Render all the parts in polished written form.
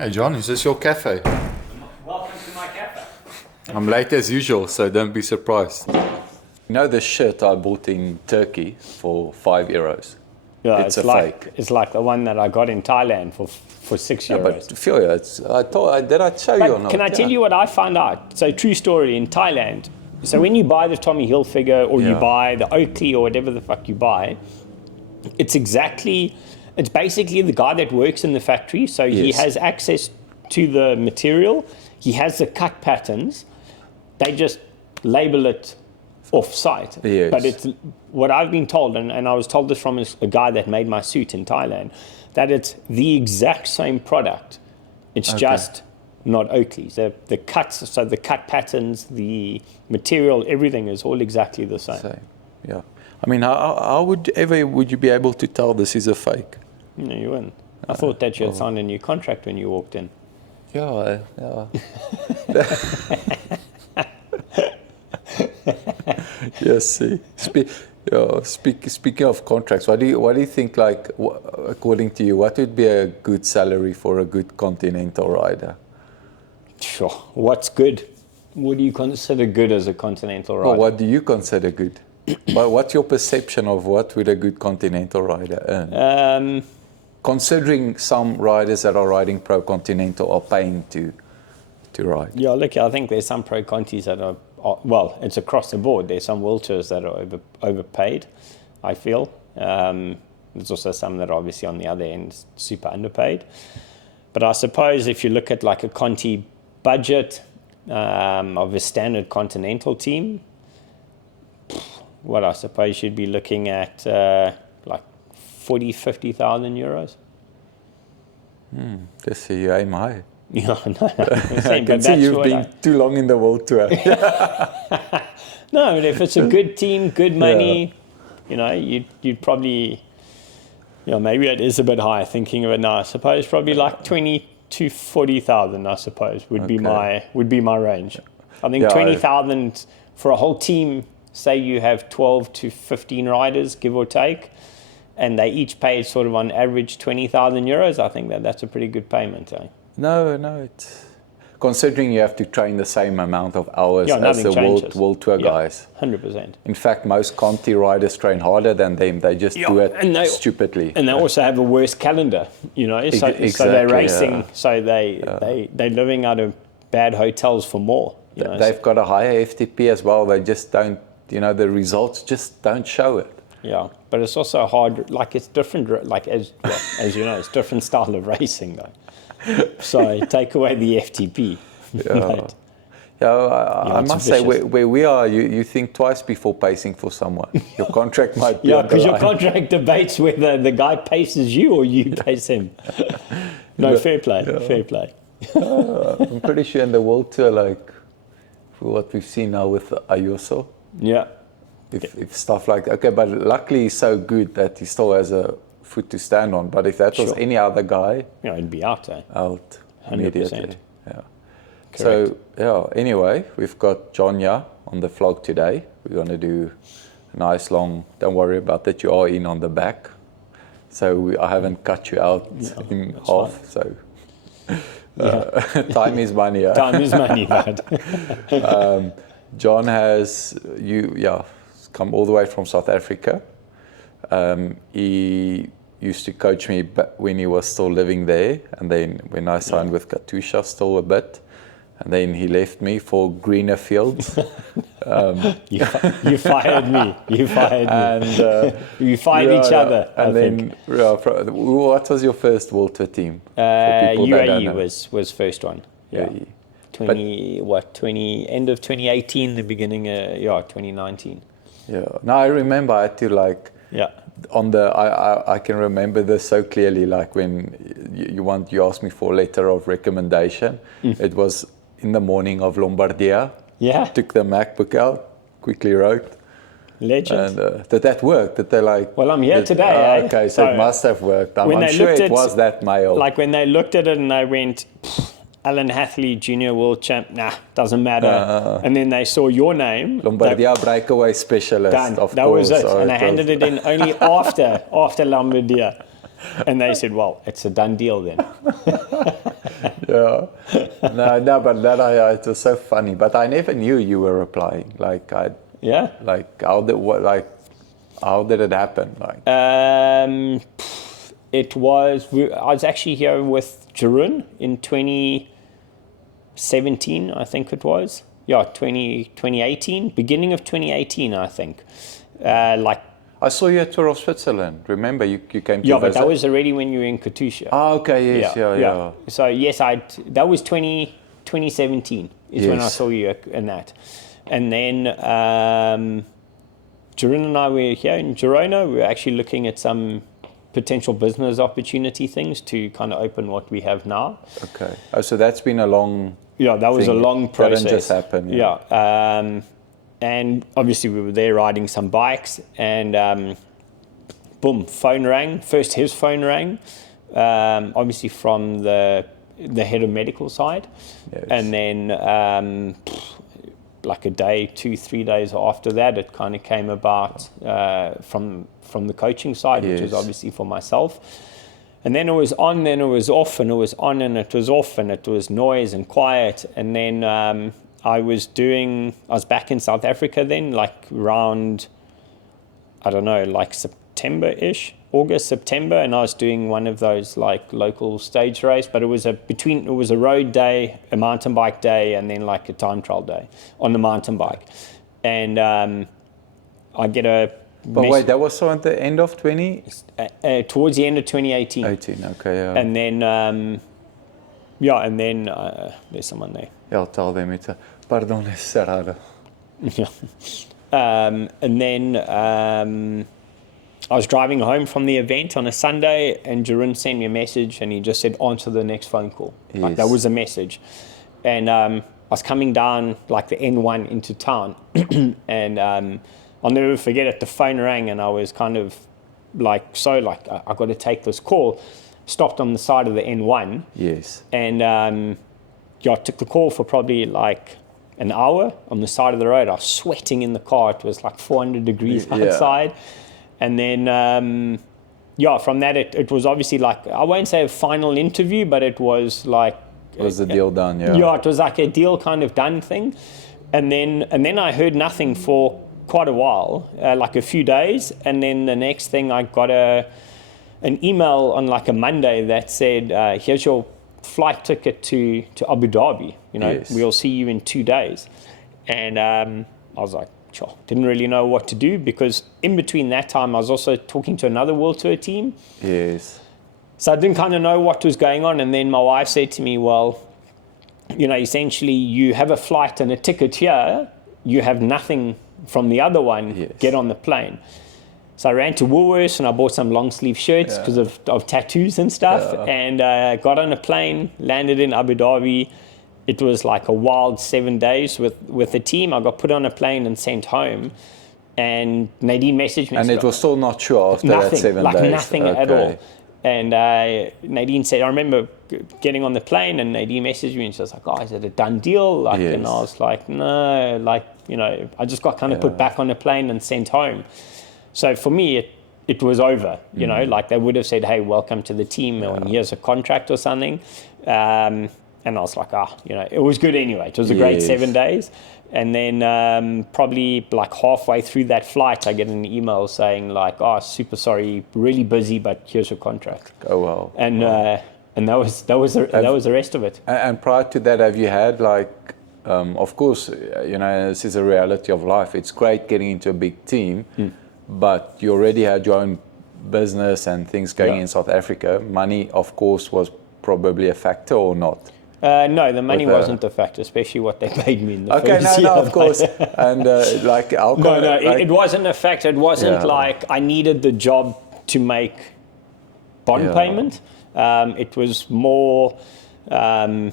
Hey John, is this your cafe? Welcome to my cafe. I'm late as usual, so don't be surprised. You know the shirt I bought in Turkey for €5? Yeah, it's a like, fake. It's like the one that I got in Thailand for €6. Yeah, but Fiona, did I show you or not? Can I tell you what I found out? So true story in Thailand. So when you buy the Tommy Hilfiger or you buy the Oakley or whatever the fuck you buy, it's basically the guy that works in the factory. So he has access to the material. He has the cut patterns. They just label it off-site. Yes. But it's what I've been told, and I was told this from a guy that made my suit in Thailand, that it's the exact same product. It's just not Oakley's. The cuts, so the cut patterns, the material, everything is all exactly the same. Yeah. I mean, how would you be able to tell this is a fake? No, you wouldn't. I thought that you had signed a new contract when you walked in. Yeah. Yes. See. Speaking of contracts, what do you think? Like, according to you, what would be a good salary for a good continental rider? Sure. What's good? What do you consider good as a continental rider? Well, what do you consider good? What's your perception of what would a good continental rider earn? Considering some riders that are riding pro continental are paying to ride. Yeah, look, I think there's some pro contis that are well, it's across the board. There's some world tours that are overpaid, I feel. There's also some that are obviously on the other end super underpaid. But I suppose if you look at like a Conti budget of a standard continental team, what I suppose you'd be looking at like 40,000, 50,000 euros. Just see you aim high. Yeah, no. I can see you've been too long in the world tour. No, but if it's a good team, good money, you'd probably, maybe it is a bit high thinking of it now. I suppose probably like 20 to 40,000. I suppose would be my range. I think 20,000 for a whole team. Say you have 12 to 15 riders, give or take, and they each pay sort of on average 20,000 euros. I think that's a pretty good payment. No, it's considering you have to train the same amount of hours as the world tour guys. 100%. In fact, most Conti riders train harder than them. They just do it stupidly. And they also have a worse calendar, so they're racing, so they're living out of bad hotels for more. They've got a higher FTP as well. They just don't, the results just don't show it. Yeah, but it's also hard, like it's different, like as you know, it's different style of racing though. So take away the FTP. I must say, where we are, you think twice before pacing for someone. Your contract might be because your contract debates whether the guy paces you or you pace him. No, fair play. I'm pretty sure in the world tour, like what we've seen now with Ayuso. Yeah. If stuff like that. Okay, but luckily he's so good that he still has a foot to stand on. But if that was any other guy, he'd be out. Out 100%. Immediately. Yeah. Correct. So anyway, we've got Jonya on the vlog today. We're going to do a nice long. Don't worry about that. You are in on the back, so I haven't cut you out in half. Fine. So time is money. Time is money, bud. John has come all the way from South Africa. He used to coach me when he was still living there, and then when I signed with Katusha still a bit, and then he left me for greener fields. You fired me. And you fired each other. And then, what was your first World Tour team? UAE was first one. Yeah. End of 2018, the beginning of 2019. Yeah. No, I remember I had to I can remember this so clearly. Like when you asked me for a letter of recommendation, it was in the morning of Lombardia. Yeah. Took the MacBook out, quickly wrote. Legend. And did that work? Did they like? Well, I'm here today. Okay, so it must have worked. I'm sure it was that mail. Like when they looked at it and they went, Alan Hathley, junior world champ, doesn't matter. And then they saw your name. Lombardia breakaway specialist, done. Of that course. That was it. And I handed it in only after Lombardia. And they said, well, it's a done deal then. Yeah. No, but it was so funny. But I never knew you were applying. Yeah. Like how did it happen? Like. I was actually here with Jeroen in 2017, I think it was. Yeah, 2018, beginning of 2018, I think. I saw you at Tour of Switzerland. Remember, you came to visit? Yeah, but that was already when you were in Katusha. Oh, okay, yes, yeah. So, yes, that was 2017 is when I saw you in that. And then Jeroen and I were here in Girona. We were actually looking at some potential business opportunity things to kind of open what we have now. Okay. Oh, so that's been a long... Yeah, that was a long process. That didn't just happen. Yeah. And obviously we were there riding some bikes and boom, phone rang. First his phone rang, obviously from the head of medical side. Yes. And then like a day, 2-3 days after that, it kind of came about from the coaching side, which was obviously for myself. And then it was on, then it was off, and it was on, and it was off, and it was noise and quiet. And then I was back in South Africa then, like around, I don't know, like September-ish, August, September, and I was doing one of those like local stage race, but it was a road day, a mountain bike day, and then like a time trial day on the mountain bike. And I get a... But wait, that was so at the end of 20? Towards the end of 2018. 18, okay, yeah. And then, there's someone there. Yeah, I'll tell them it's pardon, es cerrado. Yeah. And then I was driving home from the event on a Sunday, and Jeroen sent me a message, and he just said, answer the next phone call. Yes. Like, that was the message. And I was coming down like the N1 into town, and I'll never forget it. The phone rang, and I was kind of I got to take this call. Stopped on the side of the N1. Yes. And I took the call for probably like an hour on the side of the road. I was sweating in the car. It was like 400 degrees outside. And then, from that, it was obviously like, I won't say a final interview, but it was like... Was the deal done, yeah? Yeah, it was like a deal kind of done thing. And then I heard nothing for quite a while, like a few days. And then the next thing, I got an email on like a Monday that said, here's your flight ticket to Abu Dhabi. We'll see you in 2 days. And I was like, sure. Didn't really know what to do, because in between that time, I was also talking to another World Tour team. Yes. So I didn't kind of know what was going on. And then my wife said to me, well, essentially you have a flight and a ticket here. You have nothing from the other one. Yes. Get on the plane. So I ran to Woolworths and I bought some long sleeve shirts because of tattoos and stuff, and got on a plane, landed in Abu Dhabi. It was like a wild 7 days with the team. I got put on a plane and sent home, and Nadine messaged me. And it was still not sure after that 7 days? Nothing at all. And Nadine said, I remember getting on the plane, and Nadine messaged me and she was like, oh, is it a done deal? And I was like, no, I just got kind of put back on the plane and sent home. So for me, it was over, like they would have said, hey, welcome to the team, or here's a contract or something. And I was like, it was good anyway. It was a great 7 days. And then probably like halfway through that flight, I get an email saying like, oh, super sorry, really busy, but here's your contract. Oh, wow. And that was the rest of it. And prior to that, have you had like, of course, this is a reality of life. It's great getting into a big team, but you already had your own business and things going in South Africa. Money, of course, was probably a factor, or not? No, the money wasn't a factor, especially what they paid me in the first year. Of course. And it wasn't a factor. It wasn't like I needed the job to make bond payment. It was more, it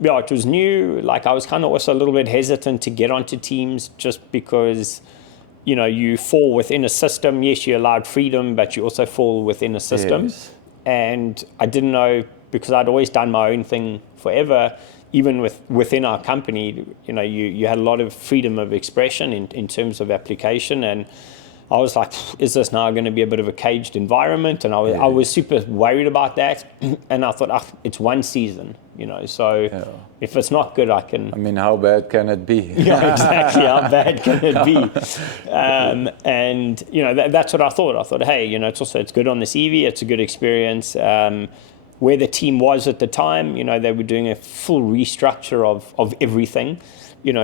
was new. Like I was kind of also a little bit hesitant to get onto teams, just because, you fall within a system. Yes, you're allowed freedom, but you also fall within a system. Yes. And I didn't know, because I'd always done my own thing forever, even within our company, you had a lot of freedom of expression in terms of application. And I was like, is this now going to be a bit of a caged environment? And I was super worried about that. And I thought, it's one season, so if it's not good, I mean, how bad can it be? Yeah, exactly. How bad can it be? And, that's what I thought. I thought, hey, it's good on the CV. It's a good experience. Where the team was at the time, they were doing a full restructure of everything.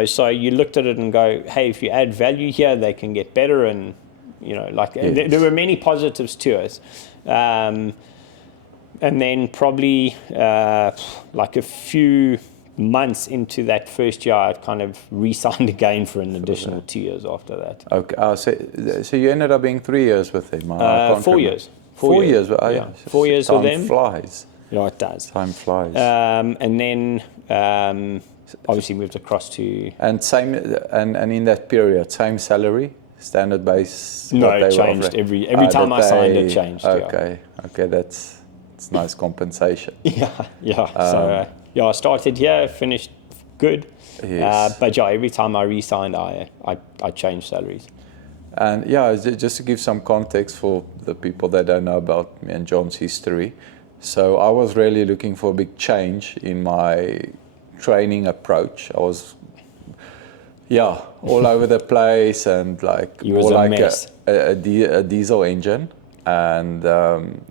So you looked at it and go, hey, if you add value here, they can get better. And, there were many positives to it. And then probably like a few months into that first year, I kind of re-signed again for an additional 2 years after that. Okay. So you ended up being 3 years with them? 4 years. 4 years? Yeah. 4 years with them. Time flies. Yeah, it does. Time flies. And then obviously moved across to... And in that period, same salary, standard base? No, it changed. Every time I signed, it changed. Okay, that's nice compensation. Yeah. I started here, finished good. Yes. But every time I re-signed, I changed salaries. And just to give some context for the people that don't know about me and John's history. So I was really looking for a big change in my training approach. I was, all over the place and more like a diesel engine, and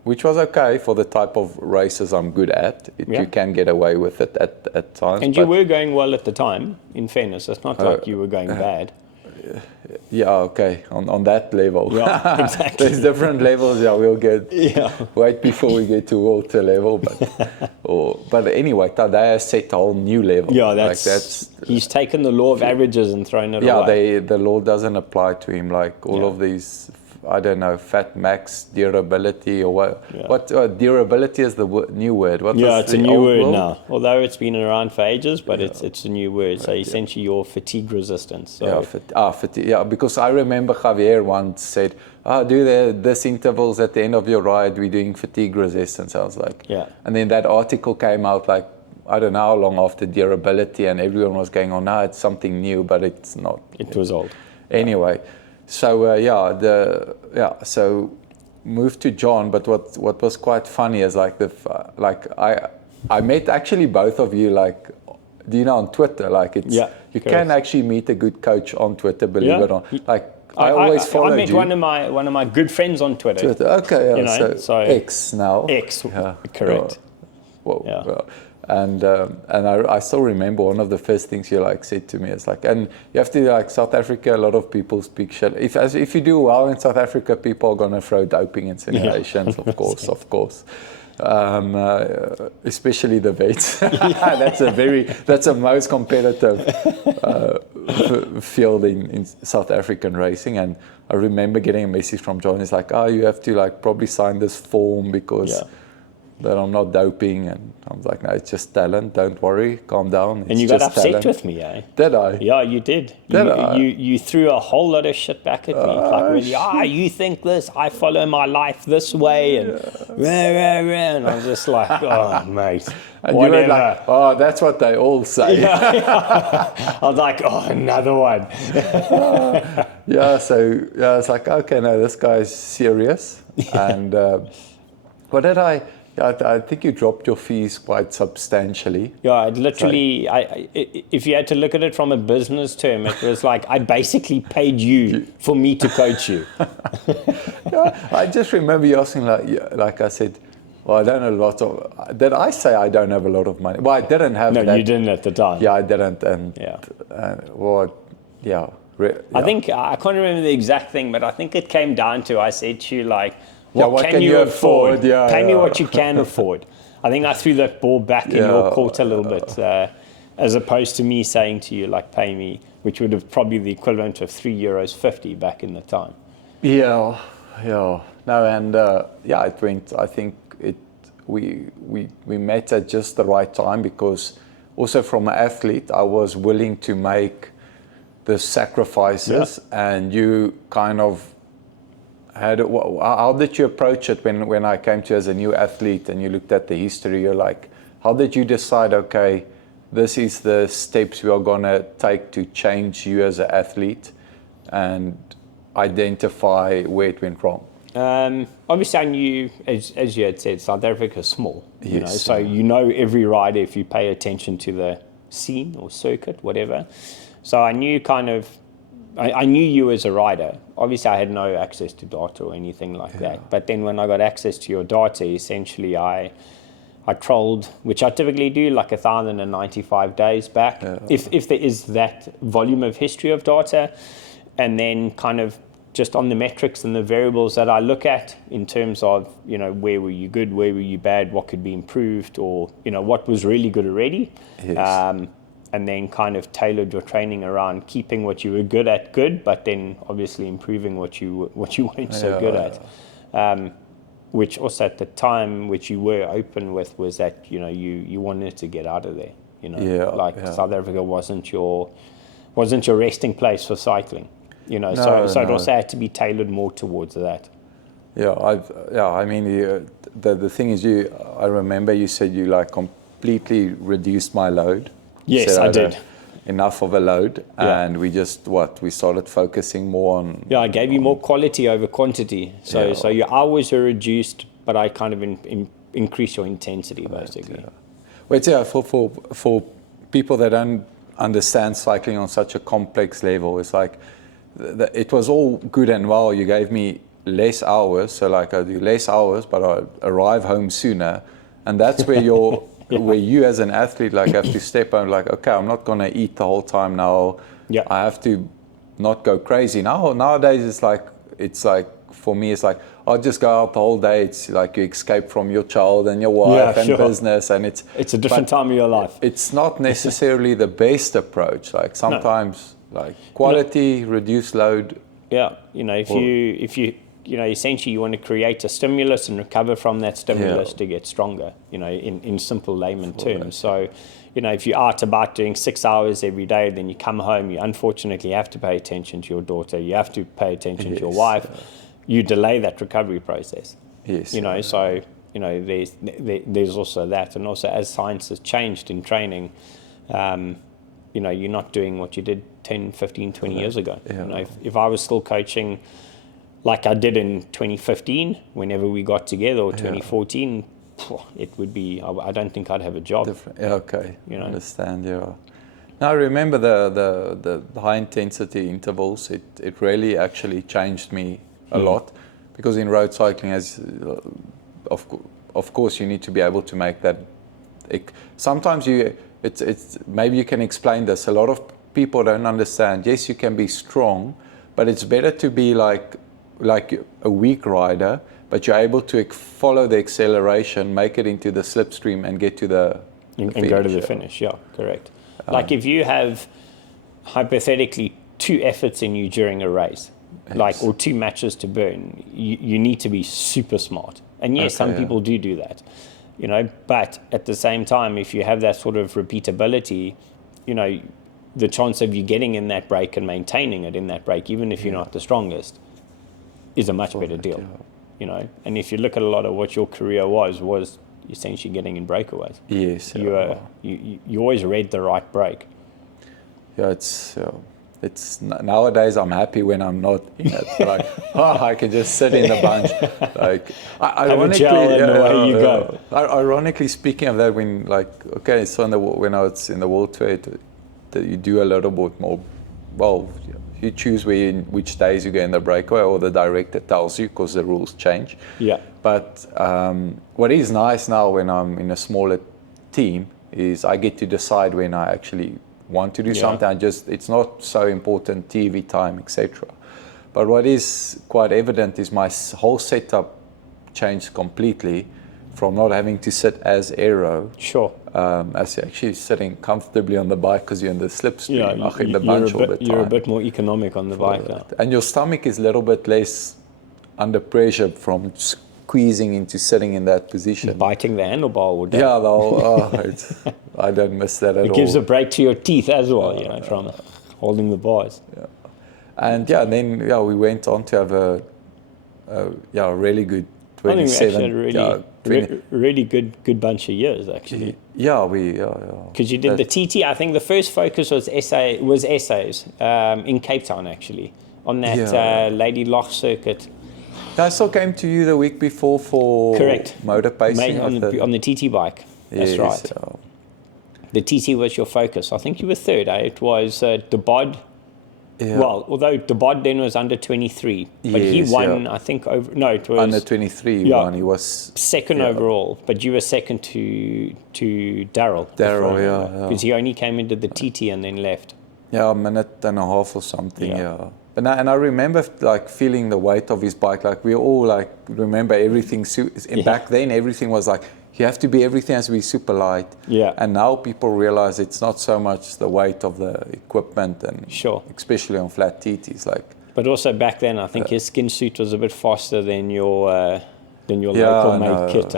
which was okay for the type of races I'm good at. You can get away with it at times. And you were going well at the time, in fairness. It's not like you were going bad. Yeah, okay, on that level. Yeah, exactly. There's different levels, we'll get, wait before we get to water level. But anyway, Tadej has set a whole new level. Yeah, he's taken the law of averages and thrown it away. Yeah, the law doesn't apply to him, all of these, I don't know, fat max durability or what. Yeah. What durability is the new word? It's a new word now. Although it's been around for ages, but it's a new word. So essentially, your fatigue resistance. So. Fatigue. Yeah, because I remember Javier once said, do this intervals at the end of your ride. We're doing fatigue resistance. I was like, And then that article came out I don't know how long after durability, and everyone was going, now it's something new, but it's not. It was old. Anyway. So so moved to John. But what was quite funny is I met actually both of you on Twitter. You can actually meet a good coach on Twitter, believe it or not. I always followed you. I met one of my good friends on Twitter. Okay, so X now. X, correct. Well, and I still remember one of the first things you said to me is and you have to South Africa, a lot of people speak shit. If you do well in South Africa, people are gonna throw doping insinuations, of course. Especially the vets. That's a most competitive field in South African racing. And I remember getting a message from John. It's you have to probably sign this form because that I'm not doping. And I was like, no, it's just talent. Don't worry, calm down. And you got upset with me, eh? Did I? Yeah, you did. You threw a whole lot of shit back at me. You think this? I follow my life this way, and and I was just like, oh, mate. And whatever. You were like, that's what they all say. I was like, another one. So it's like, okay, no, this guy's serious. And what did I think you dropped your fees quite substantially. Yeah, literally, if you had to look at it from a business term, it was I basically paid you for me to coach you. I just remember you asking, I said, well, I don't have a lot of... Did I say I don't have a lot of money? Well, I didn't have that. No, you didn't at the time. Yeah, I didn't. And I think, I can't remember the exact thing, but I think it came down to, I said to you, what can you afford? Pay me what you can afford. I think I threw that ball back in your court a little bit, as opposed to me saying to you, pay me, which would have probably the equivalent of €3.50 back in the time. Yeah. No, and it went. I think we met at just the right time, because also from an athlete, I was willing to make the sacrifices, and you kind of. How did you approach it when I came to you as a new athlete and you looked at the history? You're like, how did you decide, okay, this is the steps we are going to take to change you as an athlete? And identify where it went wrong? Obviously, I knew, as you had said, South Africa is small. Yes, So you know every rider if you pay attention to the scene or circuit, whatever. So I knew I knew you as a rider. Obviously, I had no access to data or anything like that. But then when I got access to your data, essentially I trolled, which I typically do, like 1,095 days back, if there is that volume of history of data, and then kind of just on the metrics and the variables that I look at in terms of, where were you good, where were you bad, what could be improved, or, what was really good already. Yes. And then kind of tailored your training around keeping what you were good at good, but then obviously improving what you weren't so good at. Which also at the time, which you were open with, was that, you wanted to get out of there. South Africa wasn't your resting place for cycling. It also had to be tailored more towards that. I mean, the thing is, I remember you said you like completely reduced my load. Yes, I did. Enough of a load, and we just we started focusing more on. I gave you more quality over quantity. So your hours are reduced, but I kind of increase your intensity basically. For people that don't understand cycling on such a complex level, it's like it was all good and well. You gave me less hours, so like I do less hours, but I arrive home sooner, and that's where you're. Where you as an athlete have to step on, okay, I'm not going to eat the whole time now. I have to not go crazy. Nowadays it's like for me it's like I'll just go out the whole day. It's like you escape from your child and your wife and business, and it's a different time of your life. It's not necessarily the best approach. Like sometimes quality, reduce load. If you essentially you want to create a stimulus and recover from that stimulus to get stronger, in simple layman terms. So, if you're out about doing 6 hours every day, then you come home, you unfortunately have to pay attention to your daughter, you have to pay attention to your wife, you delay that recovery process. There's also that. And also as science has changed in training, you're not doing what you did 10, 15, 20 years ago. If I was still coaching like I did in 2015, whenever we got together, or 2014, it would be, I don't think I'd have a job. Understand, Now I remember the high intensity intervals, it really actually changed me a lot, because in road cycling, of course you need to be able to make that. Sometimes it's maybe you can explain this. A lot of people don't understand. Yes, you can be strong, but it's better to be like a weak rider, but you're able to follow the acceleration, make it into the slipstream, and get to the finish. Go to the finish. Correct. Like if you have hypothetically 2 efforts in you during a race, or 2 matches to burn, you need to be super smart. And yes, some people do that, but at the same time, if you have that sort of repeatability, the chance of you getting in that break and maintaining it in that break, even if you're not the strongest, is a much better deal, And if you look at a lot of what your career was essentially getting in breakaways. Yes. You always read the right break. It's nowadays I'm happy when I'm not in it. I can just sit in the bunch. Ironically speaking of that, when when I was in the World Tour, you do a little bit more. Well, you choose which days you go in the breakaway, or the director tells you, because the rules change. But what is nice now when I'm in a smaller team is I get to decide when I actually want to do something. It's not so important, TV time, etc. But what is quite evident is my whole setup changed completely, from not having to sit as aero. As actually sitting comfortably on the bike, because you're in the slipstream, in the bunch all the time. You're a bit more economic on the bike now. And your stomach is a little bit less under pressure from squeezing into sitting in that position. Biting the handlebar all day. I don't miss that at all. It gives a break to your teeth as well, from holding the bars. And then we went on to have a really good 27. I think we actually had really good bunch of years actually. Because you did the TT. I think the first focus was essays in Cape Town actually. on that Yeah. Lady Loch circuit. I still came to you the week before for Correct. motor pacing. On the TT bike. That's Yes, right. The TT was your focus. I think you were third. It was De Bod. Yeah. Well, although De Bod then was under 23, but he Yes, won. yeah. I think it was Under 23 Yeah. one. He was second overall, but you were second to Daryl. Daryl, yeah. Because he only came into the TT and then left. Yeah, a minute and a half or something. Yeah. Yeah. And I remember like feeling the weight of his bike. Like we all like remember everything. Back then, everything was like you have to be, everything has to be super light. Yeah. And now people realize it's not so much the weight of the equipment, and Sure. especially on flat TTs. Like. But also back then, I think his skin suit was a bit faster than your local made kit.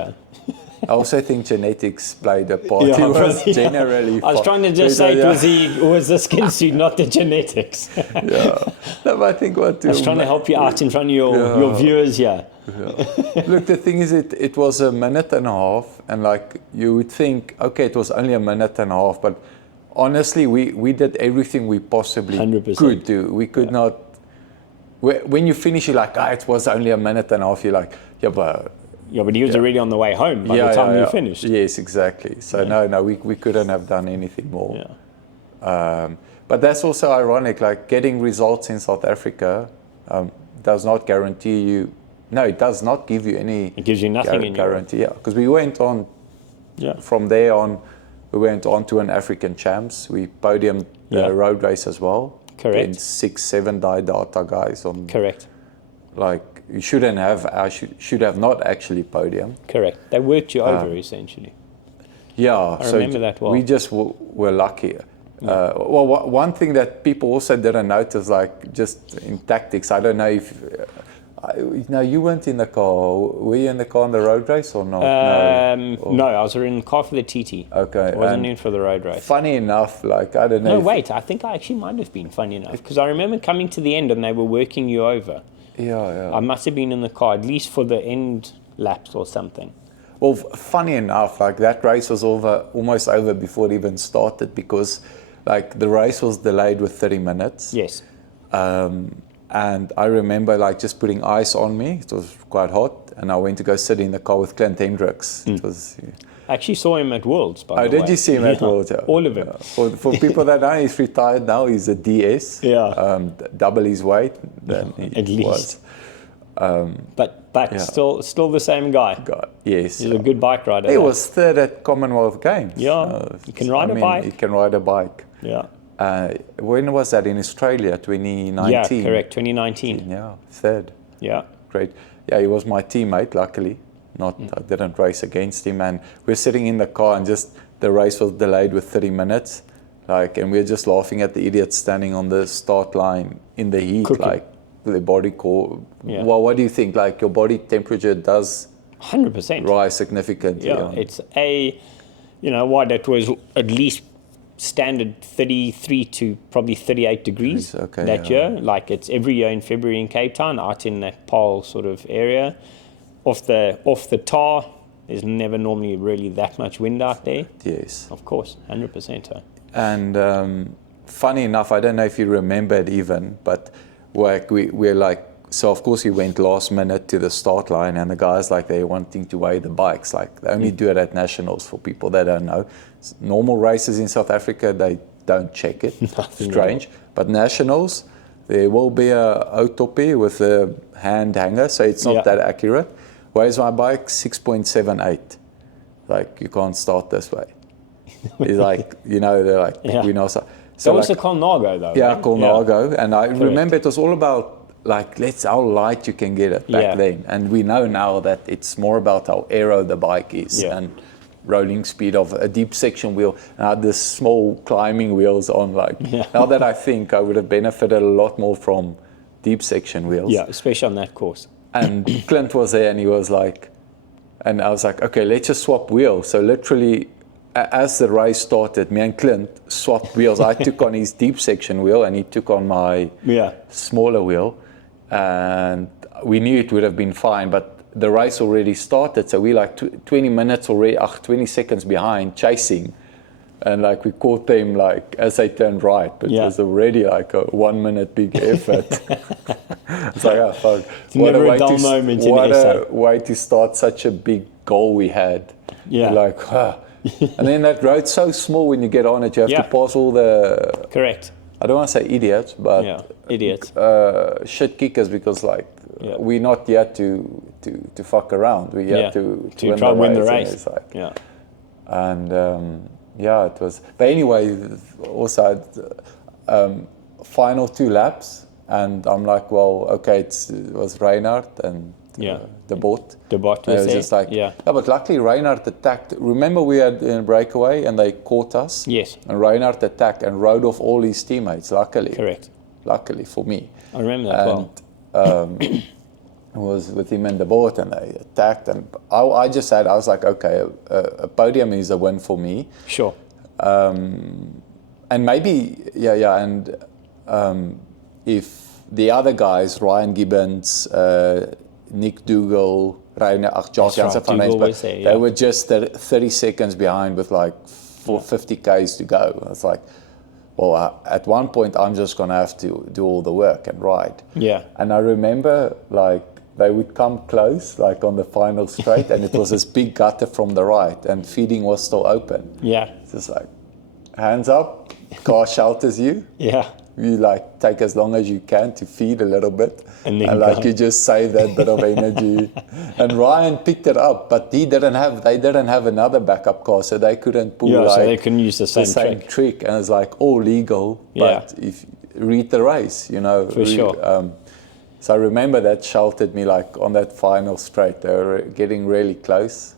I also think genetics played a part. Yeah, He was generally. I was trying to just say it was the skin suit, not the genetics. Yeah. No, but I think what. I was trying to help you out in front of your viewers here. Yeah. Look, the thing is, it was a minute and a half, and like you would think, okay, it was only a minute and a half, but honestly, we did everything we possibly 100%. could do. We could not. When you finish, you're like, it was only a minute and a half. You're like, yeah, but. Yeah, but he was already on the way home by the time you finished. Yes, exactly. So no, we couldn't have done anything more. Yeah. But that's also ironic. Like getting results in South Africa does not guarantee you. No, it does not give you any. It gives you nothing in guarantee. Yeah, because we went on. Yeah. From there on, we went on to an African Champs. We podiumed the road race as well. Correct. And 6-7 data guys on. Correct. Like you shouldn't have. I should have not actually podium. Correct. They worked you over essentially. Yeah, I remember that well. We just were lucky. Well, one thing that people also didn't notice, like just in tactics, I don't know if. No, you weren't in the car. Were you in the car on the road race or not? No, I was in the car for the TT. Okay. I wasn't in for the road race. Funny enough, like, I don't know. No, wait, I think I actually might have been, funny enough, because I remember coming to the end and they were working you over. Yeah. I must have been in the car, at least for the end laps or something. Well, funny enough, like that race was almost over before it even started, because like the race was delayed with 30 minutes. Yes. And I remember like just putting ice on me. It was quite hot, and I went to go sit in the car with Clint Hendricks. It was. I actually saw him at Worlds, by the way. Did you see him at Worlds? Yeah. All of it. Yeah. For people that know, he's retired now. He's a DS. Yeah. Double his weight than he at least. was. But still the same guy. God, yes. He's a good bike rider. He was third at Commonwealth Games. Yeah. He can ride a bike. He can ride a bike. Yeah. When was that? In Australia, 2019? Yeah, correct, 2019. Yeah, third. Yeah. Great. Yeah, he was my teammate, luckily. I didn't race against him. And we're sitting in the car, and just the race was delayed with 30 minutes. And we're just laughing at the idiots standing on the start line in the heat. Cooking. Like, the body core. Yeah. Well, what do you think? Like, your body temperature does 100%. rise significantly. Yeah, it's it was at least standard 33 to probably 38 degrees year. Like it's every year in February in Cape Town, out in that Paarl sort of area. Off the tar, there's never normally really that much wind out there. Yes. Of course, 100%. And funny enough, I don't know if you remember it even, but we're like, so of course we went last minute to the start line, and the guys like they're wanting to weigh the bikes. Like they only do it at nationals, for people that don't know. Normal races in South Africa, they don't check it. Strange. But nationals, there will be a autopie with a hand hanger, so it's not that accurate. Weighs my bike 6.78. Like you can't start this way. It's like, they're like, we know. So that was a Colnago though. Yeah, right? Colnago. And I remember it was all about like, how light you can get it back then. And we know now that it's more about how aero the bike is and rolling speed of a deep section wheel. And I had this small climbing wheels on. Now that I think, I would have benefited a lot more from deep section wheels. Yeah, especially on that course. And Clint was there, and he was like, and I was like, okay, let's just swap wheels. So literally, as the race started, me and Clint swapped wheels. I took on his deep section wheel, and he took on my smaller wheel. And we knew it would have been fine, but the race already started. So we 20 minutes already, 20 seconds behind, chasing. And like we caught them like as they turned right, but it was already like a 1 minute big effort. It's like, oh fuck. It's never a dull moment in What SA. a way to start such a big goal we had. Yeah. Like, and then that road's so small when you get on it, you have to pass all the... Correct. I don't want to say idiots, but idiots. Shit kickers, because like we're not yet to fuck around. We have to try to win the race. And it's like, and it was. But anyway, also final 2 laps, and I'm like, well, okay, it was Reinhard and the bot. The bot was there. Just like, but luckily Reinhard attacked. Remember we had in a breakaway and they caught us? Yes. And Reinhard attacked and rode off all his teammates, luckily. Correct. Luckily for me. I remember that well. I was with him in the boat and they attacked. And I was like, okay, a podium is a win for me. Sure. And maybe, and if the other guys, Ryan Gibbons, Nick Dougal, Reine Janssen van Rensburg, they were just 30 seconds behind with like 50 Ks to go. It's like, well, at one point I'm just going to have to do all the work and ride. Yeah. And I remember like they would come close, like on the final straight, and it was this big gutter from the right, and feeding was still open. Yeah. It's just like, hands up, car shelters you. Yeah. You like take as long as you can to feed a little bit, and like you just save that bit of energy. And Ryan picked it up, but they didn't have another backup car, so they couldn't pull. So they couldn't use the same trick, and it's like all legal. But if read the race, for sure. So I remember that sheltered me like on that final straight. They were getting really close.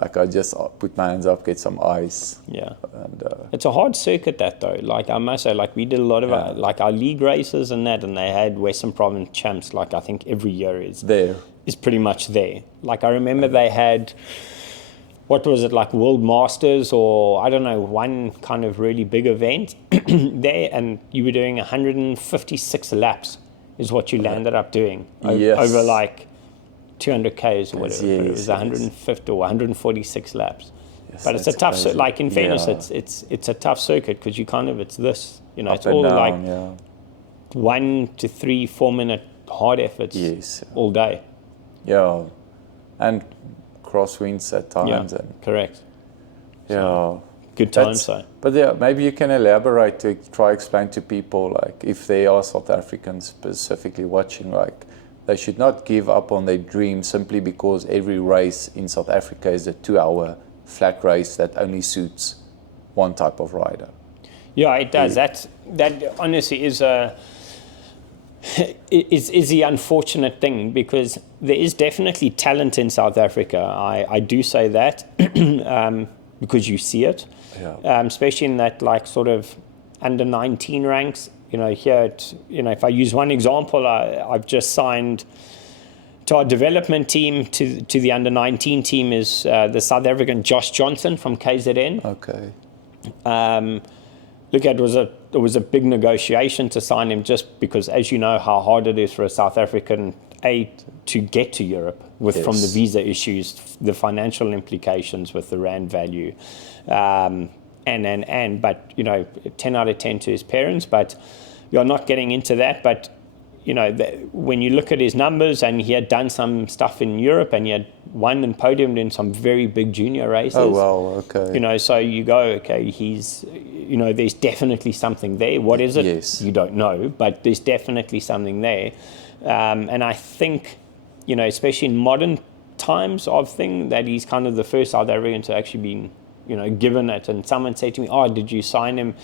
Like I just put my hands up, get some ice. Yeah. And, it's a hard circuit that though. Like I must say, like we did a lot of our league races and that, and they had Western Province champs. Like I think every year is pretty much there. Like I remember they had, what was it, like World Masters or I don't know, one kind of really big event there, and you were doing 156 laps is what you landed up doing over like 200 Ks or whatever. But it was 150 or 146 laps. Yes, but it's a tough, like in fairness, it's a tough circuit because you kind of, it's this, it's all down, like 1 to 3, 4 minute hard efforts all day. Yeah, and crosswinds at times. And correct. Yeah. Good times, so. But maybe you can elaborate to try explain to people, like if they are South Africans specifically watching, like they should not give up on their dream simply because every race in South Africa is a 2-hour flat race that only suits one type of rider. Yeah, it does. That honestly is the unfortunate thing, because there is definitely talent in South Africa. I do say that because you see it, especially in that like sort of under 19 ranks. Here, if I use one example, I've just signed to our development team, to the under 19 team is the South African Josh Johnson from KZN. Okay. Look, it was a big negotiation to sign him, just because, as you know, how hard it is for a South African to get to Europe from the visa issues, the financial implications with the rand value. But 10 out of 10 to his parents, but you're not getting into that. But when you look at his numbers, and he had done some stuff in Europe, and he had won and podiumed in some very big junior races. Oh wow, okay. So you go, okay, he's there's definitely something there. What is it? Yes. You don't know, but there's definitely something there. And I think especially in modern times of thing, that he's kind of the first South African to actually be given it. And someone said to me, "Oh, did you sign him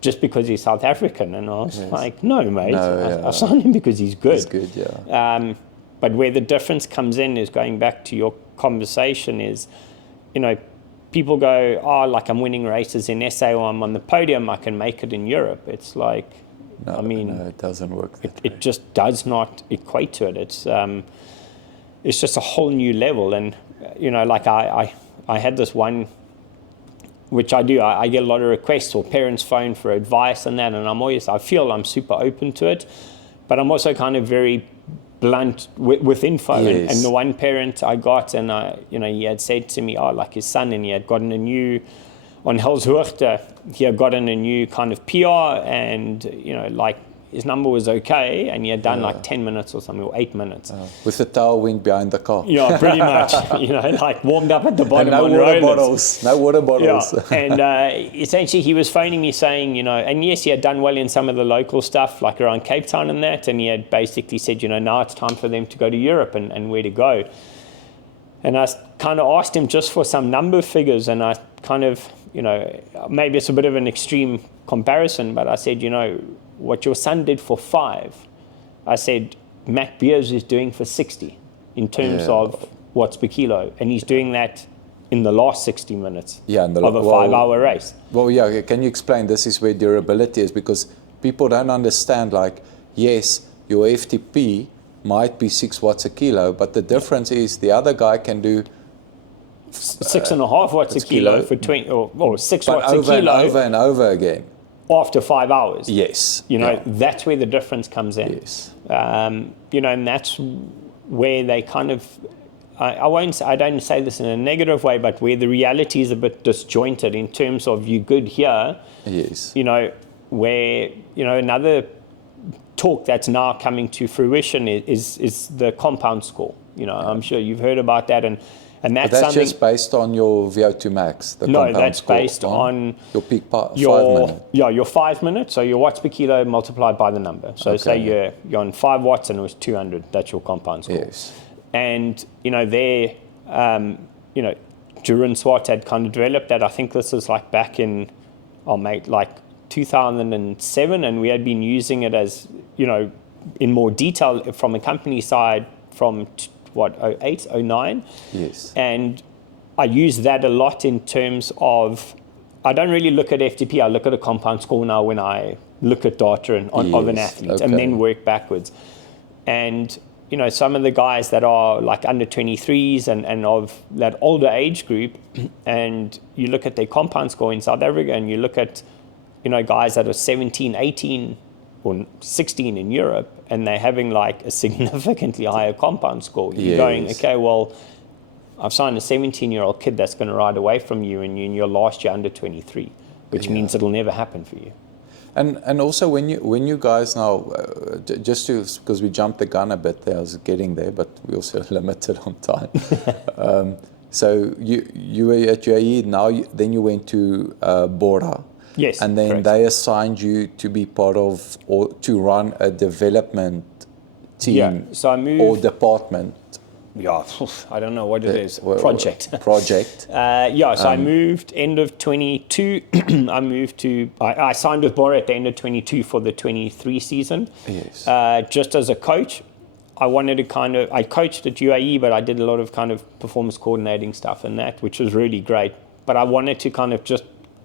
just because he's South African?" And I was like, "No, mate. I signed him because he's good." He's good, yeah. But where the difference comes in is, going back to your conversation, is, people go, "Oh, like I'm winning races in SA, or I'm on the podium, I can make it in Europe." It's like, no, it doesn't work that way. It just does not equate to it. It's just a whole new level. And like I had this one, which I do. I get a lot of requests, or parents phone for advice and that, and I feel I'm super open to it, but I'm also kind of very blunt with info. Yes. And the one parent I got, and he had said to me, like his son, and he had gotten a new on Hansgrohe, he had gotten a new kind of PR, and like his number was okay, and he had done like 10 minutes or something, or 8 minutes. With the tailwind behind the car. Yeah, pretty much. Like warmed up at the bottom and on rollers. No water bottles. Yeah. And essentially he was phoning me saying, and yes, he had done well in some of the local stuff, like around Cape Town and that, and he had basically said, now it's time for them to go to Europe and where to go. And I kind of asked him just for some number figures, and I kind of, maybe it's a bit of an extreme comparison, but I said, what your son did for 5, I said, Matt Beers is doing for 60 in terms of watts per kilo. And he's doing that in the last 60 minutes of a 5-hour race. Well, yeah, can you explain? This is where durability is, because people don't understand, like, yes, your FTP might be 6 watts a kilo, but the difference is the other guy can do 6.5 watts a kilo for 20 or 6 watts a kilo. And over and over again. After 5 hours. Yes. That's where the difference comes in. Yes. And that's where they kind of, I don't say this in a negative way, but where the reality is a bit disjointed in terms of you good here. Yes. Where, another talk that's now coming to fruition is the compound score. I'm sure you've heard about that, and that's something. Just based on your VO2 max. No, that's based on your peak 5 minutes. Yeah, your 5 minutes. So your watts per kilo multiplied by the number. So say you're on 5 watts and it was 200. That's your compound score. Yes. And Jeroen Swart had kind of developed that. I think this is like back in, 2007, and we had been using it as in more detail from a company side from 08, 09. Yes. And I use that a lot in terms of, I don't really look at FTP, I look at a compound score now when I look at data of an athlete, and then work backwards. And, some of the guys that are like under 23s and of that older age group, and you look at their compound score in South Africa, and you look at, guys that are 17, 18, or 16 in Europe, and they're having like a significantly higher compound score. You're going, okay, well, I've signed a 17-year-old kid that's going to ride away from you, and you're in your last year under 23, which means it'll never happen for you. And also when you guys now, just because we jumped the gun a bit there, I was getting there, but we also limited on time. So you were at UAE, then you went to Bora. Yes, and then they assigned you to be part of or to run a development team. Yeah, so I moved, or department. Yeah, I don't know what it is. Project. So I moved end of 22. I signed with Bora at the end of 22 for the 23 season. Yes. Just as a coach. I wanted to I coached at UAE, but I did a lot of kind of performance coordinating stuff and that, which was really great. But I wanted to kind of just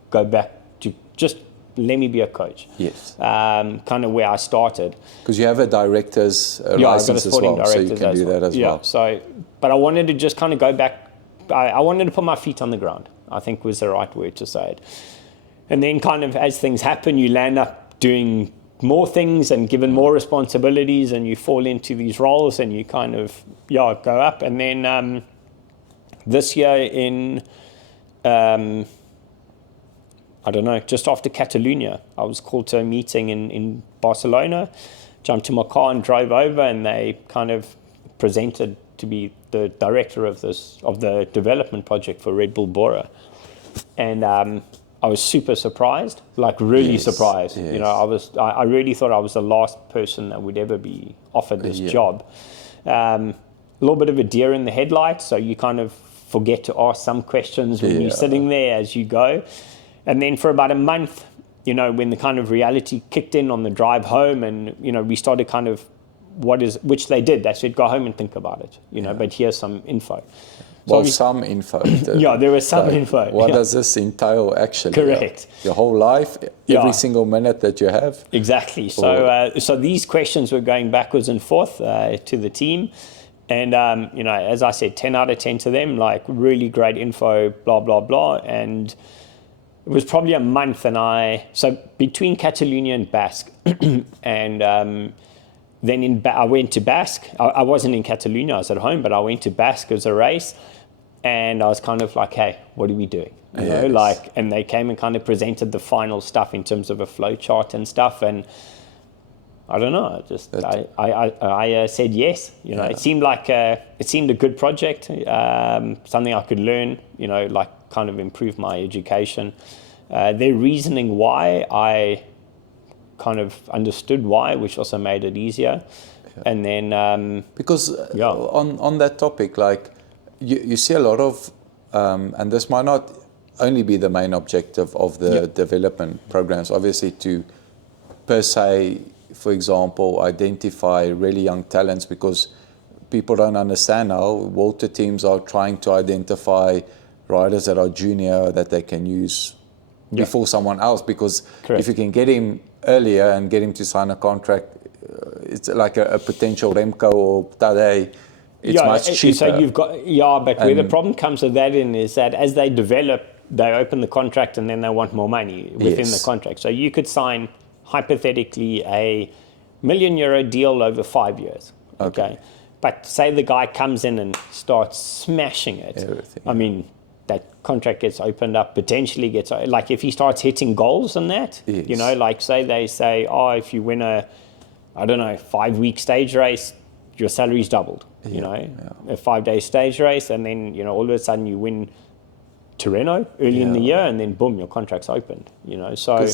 go back to just let me be a coach. Yes. Kind of where I started. Because you have a director's license as well, so you can do that as well. So, but I wanted to just kind of go back. I wanted to put my feet on the ground, I think was the right word to say it. And then kind of as things happen, you land up doing more things and given more responsibilities, and you fall into these roles, and you kind of go up. And then this year in I don't know, just after Catalonia, I was called to a meeting in Barcelona, jumped in my car and drove over, and they kind of presented to be the director of the development project for Redbull Bora. And I was super surprised, like really surprised. Yes. I really thought I was the last person that would ever be offered this job. A little bit of a deer in the headlights, so you kind of forget to ask some questions when you're sitting there as you go. And then for about a month, when the kind of reality kicked in on the drive home, and, we started kind of which they did. They said, go home and think about it, but here's some info. So some info. There was some info. What does this entail actually? Correct. Your whole life, every single minute that you have? Exactly. So these questions were going backwards and forth to the team. And, as I said, 10 out of 10 to them, like really great info, blah, blah, blah. And it was probably a month, so between Catalonia and Basque, and then I went to Basque. I wasn't in Catalonia, I was at home, but I went to Basque as a race. and I was kind of like, hey, what are we doing? You know, like, and they came and kind of presented the final stuff in terms of a flow chart and stuff, and I don't know, I said yes. You know, it seemed a good project, something I could learn. You know, like kind of improve my education. Their reasoning why, I kind of understood why, which also made it easier. And then because on that topic, like you see a lot of, and this might not only be the main objective of the development programs, obviously to per se, for example, identify really young talents, because people don't understand now. Walter teams are trying to identify riders that are junior that they can use before someone else, because if you can get him earlier and get him to sign a contract, it's like a potential Remco or Tadej. It's much cheaper. So you've got but where the problem comes with that is that as they develop, they open the contract and then they want more money within the contract. So you could sign hypothetically a €1 million deal over 5 years. Okay. But say the guy comes in and starts smashing it. I mean, that contract gets opened up, potentially gets, like if he starts hitting goals and that, you know, like they say, oh, if you win a 5-week stage race, your salary's doubled, you know, a 5-day stage race. And then, you know, all of a sudden you win Tirreno early in the year, and then boom, your contract's opened, you know, so...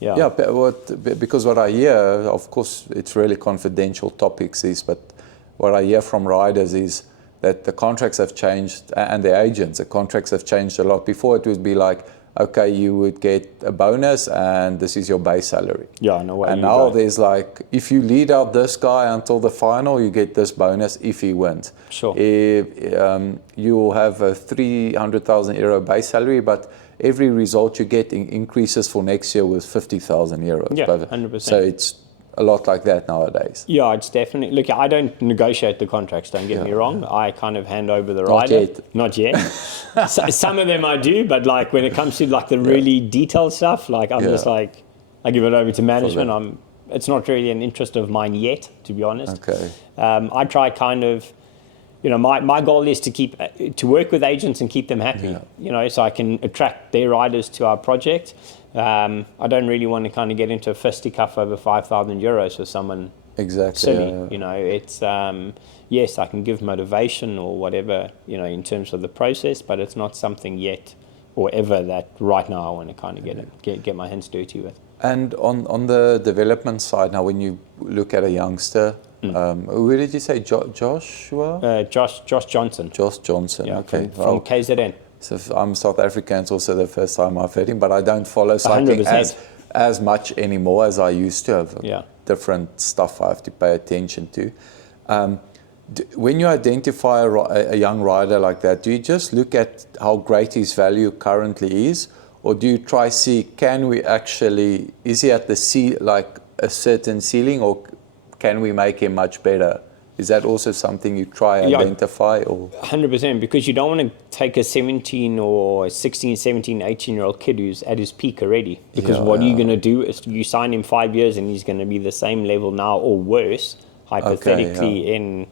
Because what I hear, of course, it's really confidential topics, but what I hear from riders is that the contracts have changed, and the agents, the contracts have changed a lot. Before it would be like, okay, you would get a bonus and this is your base salary. Yeah, no way. And now there's like, if you lead out this guy until the final, you get this bonus if he wins. Sure. You will have a €300,000 base salary, but every result you get increases for next year with €50,000. Yeah, 100%. So it's a lot like that nowadays. Yeah, it's definitely... Look, I don't negotiate the contracts, don't get me wrong. I kind of hand over the rider. Not yet. Some of them I do, but like when it comes to like the really detailed stuff, like I'm just like, I give it over to management. It's not really an interest of mine yet, to be honest. Okay. I try kind of... You know, my goal is to work with agents and keep them happy, you know, so I can attract their riders to our project. I don't really want to kind of get into a fisticuff over €5,000 for someone silly. You know, it's, yes, I can give motivation or whatever, you know, in terms of the process, but it's not something yet or ever that right now I want to kind of get my hands dirty with. And on the development side, now when you look at a youngster, who did you say, Joshua? Josh Johnson. Josh Johnson, okay. From KZN. So I'm South African, it's also the first time I've heard him, but I don't follow cycling as much anymore as I used to have. Different stuff I have to pay attention to. When you identify a young rider like that, do you just look at how great his value currently is, or do you try see, can we actually, is he at the like a certain ceiling, or can we make him much better? Is that also something you try identify? Or 100%, because you don't want to take a 17 or 16, 17, 18-year-old kid who's at his peak already. Because what are you going to do is you sign him 5 years and he's going to be the same level now or worse, hypothetically, in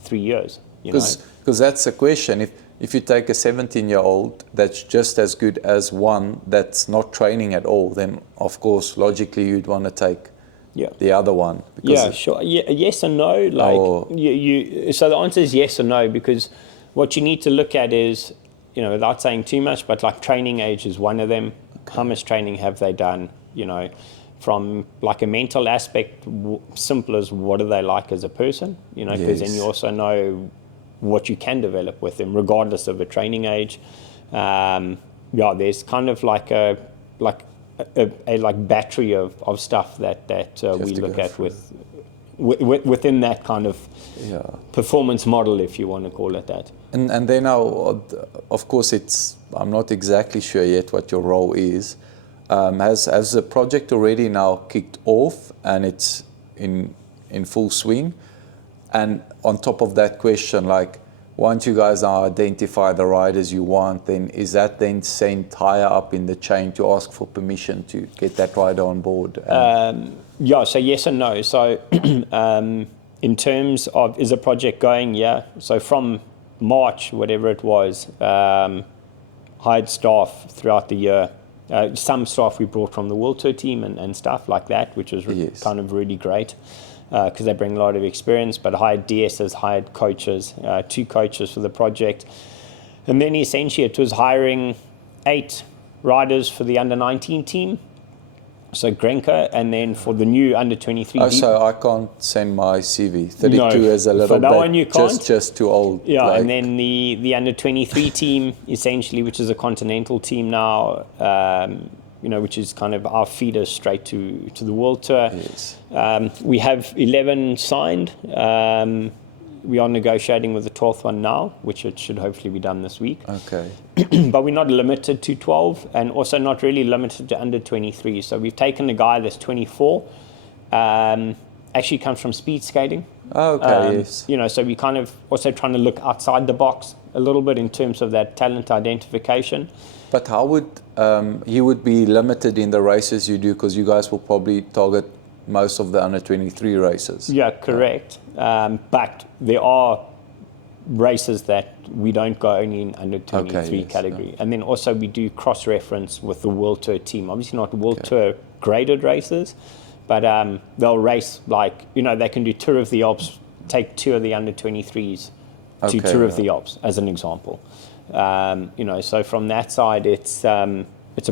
3 years. Because that's the question. If you take a 17-year-old that's just as good as one that's not training at all, then of course, logically, you'd want to take the other one. Sure. Yes and no. Like so the answer is yes or no, because what you need to look at is, you know, without saying too much, but like training age is one of them. How much training have they done? You know, from like a mental aspect, simple as what are they like as a person? You know, because then you also know what you can develop with them, regardless of a training age. There's kind of like a battery of stuff that we look at within that kind of performance model, if you want to call it that. And then now, of course, I'm not exactly sure yet what your role is. Has the project already now kicked off and it's in full swing? And on top of that question, like, once you guys now identify the riders you want, then is that then sent higher up in the chain to ask for permission to get that rider on board? So yes and no. So in terms of, is the project going? Yeah. So from March, whatever it was, hired staff throughout the year. Some staff we brought from the World Tour team and stuff like that, which was kind of really great because they bring a lot of experience. But hired DSs, hired coaches, 2 coaches for the project. And then essentially it was hiring 8 riders for the under-19 team. So Grenke, and then for the new under-23. Oh, so I can't send my CV. 32 is a little that bit one you can't. Just too old. Yeah, and then the under-23 team, essentially, which is a continental team now, which is kind of our feeder straight to the World Tour. Yes. We have 11 signed. We are negotiating with the 12th one now, which it should hopefully be done this week. Okay. But we're not limited to 12 and also not really limited to under 23. So we've taken a guy that's 24, actually comes from speed skating. Okay, yes. So we kind of also trying to look outside the box a little bit in terms of that talent identification. But how would you would be limited in the races you do, because you guys will probably target most of the under 23 races? Yeah, correct. But there are races that we don't go only in under 23 category. Yeah. And then also we do cross-reference with the World Tour team. Obviously not World Tour graded races, but they'll race they can do Tour of the Alps, take 2 of the under 23s to Tour of the Alps as an example. So from that side, it's a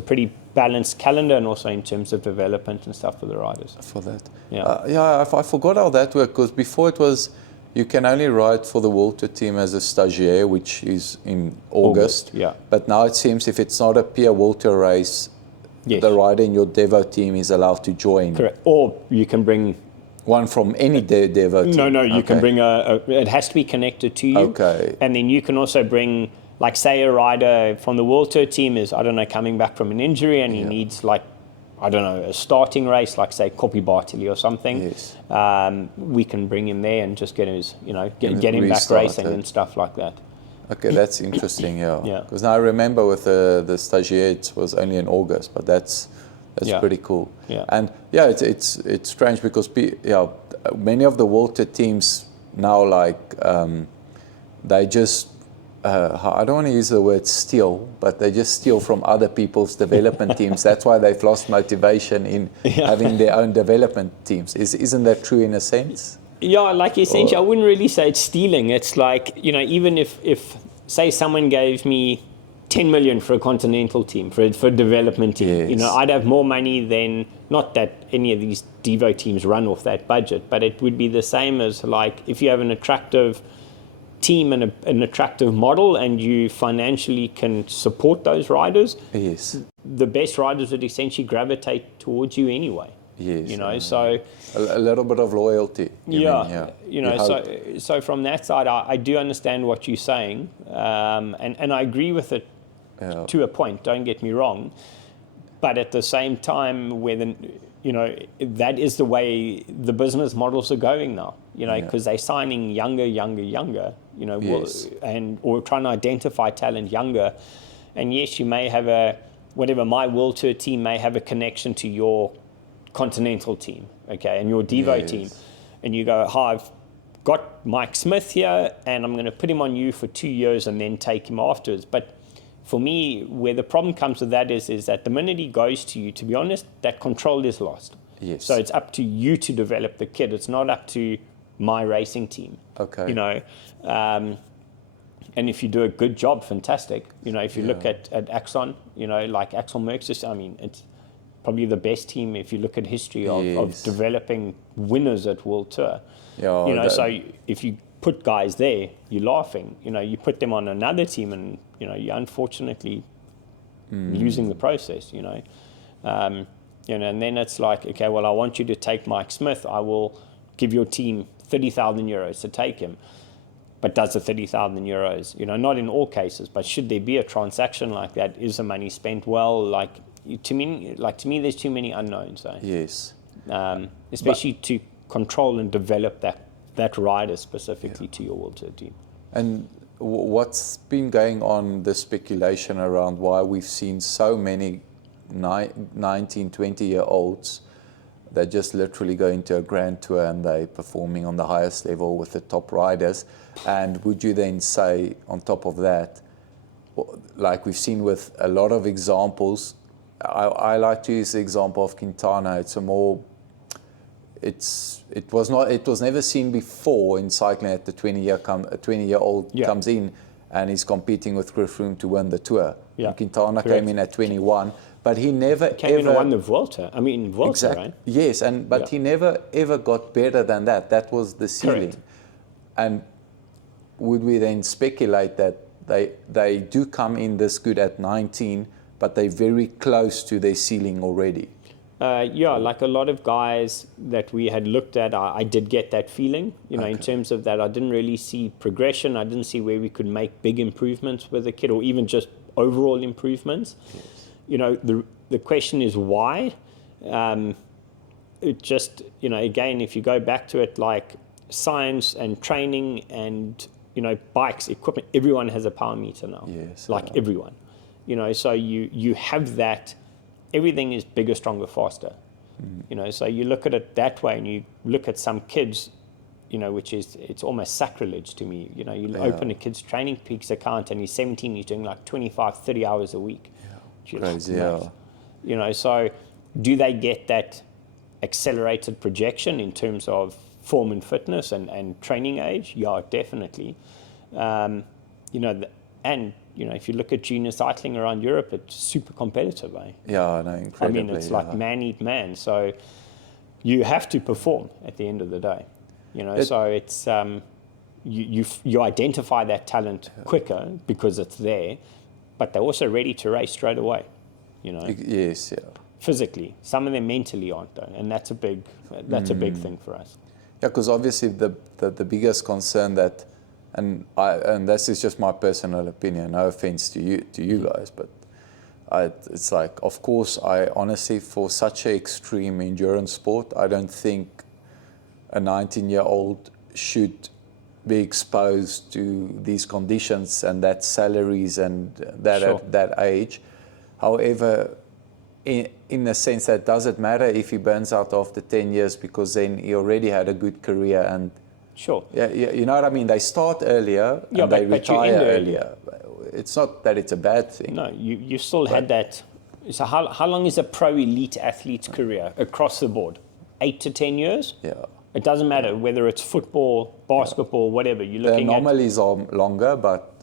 pretty balanced calendar, and also in terms of development and stuff for the riders. For that. I forgot how that worked, because before it was you can only ride for the World Tour team as a stagiaire, which is in August. Yeah. But now it seems if it's not a peer World Tour race, the rider in your Devo team is allowed to join. Correct. Or you can bring one from any Devo team. No, you can bring it has to be connected to you. Okay. And then you can also bring, like, say a rider from the World Tour team is, coming back from an injury and he needs, a starting race, like, say, Kopi Bartoli or something. Yes. We can bring him there and just get his, get him back racing and stuff like that. Okay, that's interesting, Yeah. Because now I remember with the stagiaire, it was only in August, but that's pretty cool. Yeah. And it's strange because many of the World Tour teams now, they just I don't want to use the word steal, but they just steal from other people's development teams. That's why they've lost motivation in having their own development teams. Isn't that true in a sense? Yeah, essentially, I wouldn't really say it's stealing. It's even if say someone gave me 10 million for a continental team, for a development team, yes. I'd have more money than, not that any of these Devo teams run off that budget, but it would be the same as if you have an attractive team and an attractive model and you financially can support those riders, yes, the best riders would essentially gravitate towards you anyway. Yes, so a little bit of loyalty. So from that side, I do understand what you're saying, and I agree with it to a point. Don't get me wrong, but at the same time, that is the way the business models are going now. Because they're signing younger. Yes. Or trying to identify talent younger. And yes, you may have my World Tour team may have a connection to your continental team, okay, and your Devo team, and you go, I've got Mike Smith here, and I'm going to put him on you for 2 years and then take him afterwards. But for me, where the problem comes with that is that the minute he goes to you, to be honest, that control is lost. Yes. So it's up to you to develop the kid. It's not up to my racing team. Okay. And if you do a good job, fantastic. If you look at Axon, like Axel Merckx, it's probably the best team if you look at history of developing winners at World Tour. So if you put guys there, you're laughing. You put them on another team and, you're unfortunately losing the process, and then it's like, okay, well, I want you to take Mike Smith. I will give your team 30,000 euros to take him. But does the 30,000 euros, not in all cases, but should there be a transaction like that, is the money spent well? To me, there's too many unknowns. Yes. Especially to control and develop that rider specifically to your World Tour team. And what's been going on, the speculation around why we've seen so many 19, 20-year-olds they just literally go into a Grand Tour and they're performing on the highest level with the top riders. And would you then say, on top of that, like we've seen with a lot of examples, I like to use the example of Quintana. It was never seen before in cycling that the 20-year-old comes in and he's competing with Griff Froome to win the Tour. And Quintana came in at 21. But he never came in and won the Vuelta. I mean, Vuelta, right? Yes, but he never ever got better than that. That was the ceiling. Correct. And would we then speculate that they do come in this good at 19, but they're very close to their ceiling already? Like a lot of guys that we had looked at, I did get that feeling, in terms of that. I didn't really see progression. I didn't see where we could make big improvements with a kid, or even just overall improvements. Yes. The question is why. It just, again, if you go back to it, like science and training and, bikes, equipment, everyone has a power meter now. Yes. Everyone. So you have that. Everything is bigger, stronger, faster. So you look at it that way, and you look at some kids, which is, it's almost sacrilege to me. You open a kid's Training Peaks account and he's 17, he's doing like 25, 30 hours a week. Crazy, So do they get that accelerated projection in terms of form and fitness and training age? Yeah, definitely. If you look at junior cycling around Europe, it's super competitive, eh? Yeah, no, incredibly. I mean, it's like man eat man. So you have to perform at the end of the day. So it's you identify that talent quicker because it's there, but they're also ready to race straight away. Yes, yeah. Physically, some of them mentally aren't though, and that's a big thing for us. Yeah, because obviously the biggest concern that, and this is just my personal opinion. No offense to you guys, but it's like, of course, I honestly, for such an extreme endurance sport, I don't think a 19-year-old should be exposed to these conditions and that salaries and that at that age. However, in the sense that does it matter if he burns out after 10 years, because then he already had a good career and yeah, you know what I mean? They start earlier and they retire earlier. It's not that it's a bad thing. No, you still had that. So how long is a pro elite athlete's career across the board? 8 to 10 years? Yeah. It doesn't matter whether it's football, basketball, whatever. You're looking the anomalies are longer, but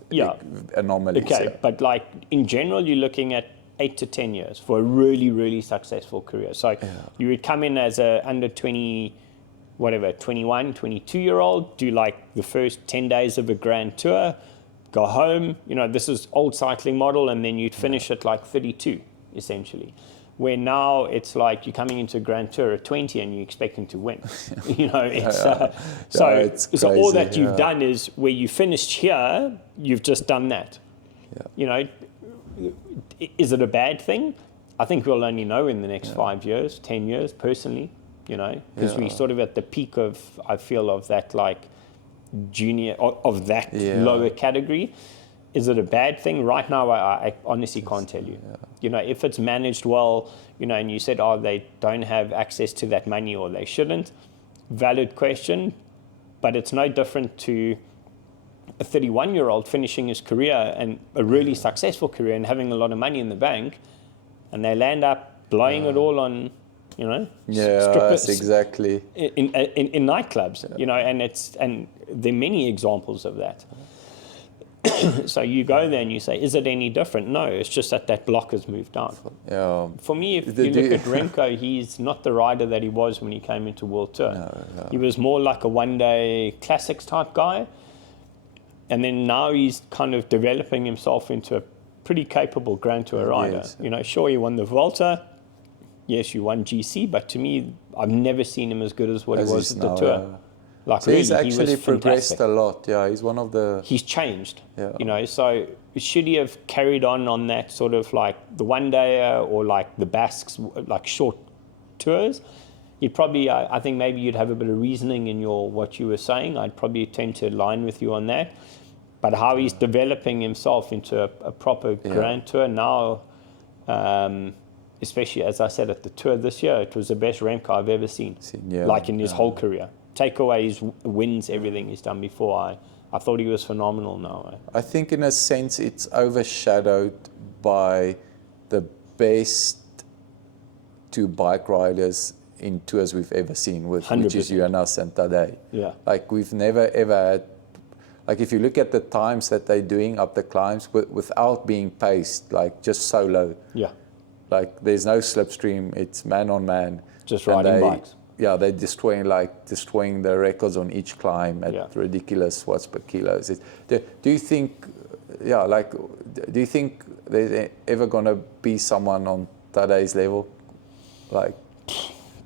anomalies. Okay, yeah. But like in general, you're looking at 8 to 10 years for a really, really successful career. So you would come in as a under 20, 21, 22-year-old, do like the first 10 days of a Grand Tour, go home. This is old cycling model, and then you'd finish at like 32, essentially. Where now it's like you're coming into a Grand Tour at 20 and you're expecting to win. So all that you've done is where you finished here, you've just done that. Yeah. Is it a bad thing? I think we'll only know in the next 5 years, 10 years, personally, because we're sort of at the peak of, I feel, of that like junior, of that lower category. Is it a bad thing? Right now, I honestly can't tell you. If it's managed well, and you said, they don't have access to that money or they shouldn't, valid question, but it's no different to a 31-year-old finishing his career and a really successful career and having a lot of money in the bank, and they land up blowing it all on, strippers exactly in nightclubs, and there are many examples of that. So you go there and you say, is it any different? No, it's just that block has moved down. Yeah. For me, if you look at Remco, he's not the rider that he was when he came into World Tour. No. He was more like a one-day classics type guy. And then now he's kind of developing himself into a pretty capable Grand Tour rider. Yes. Sure, he won the Vuelta. Yes, you won GC, but to me, I've never seen him as good as what he was at the Tour. Like so really, he's actually progressed a lot. Yeah, he's one of the... He's changed. Yeah. So should he have carried on that sort of like the one-day or like the Basques, like short tours? You'd probably, I think maybe you'd have a bit of reasoning in what you were saying. I'd probably tend to align with you on that. But how he's developing himself into a proper Grand Tour now, especially as I said at the tour this year, it was the best Remco I've ever seen. Yeah, like in his whole career. Take away his wins, everything he's done before. I thought he was phenomenal now. I think in a sense it's overshadowed by the best two bike riders in tours we've ever seen, which is Jonas and Tadej. Yeah. Like we've never ever had, like if you look at the times that they're doing up the climbs without being paced, like just solo. Yeah. Like there's no slipstream, it's man on man. Just riding bikes. Yeah, they're destroying the records on each climb at ridiculous watts per kilos. Do you think, do you think there's ever gonna be someone on Tadej's level, like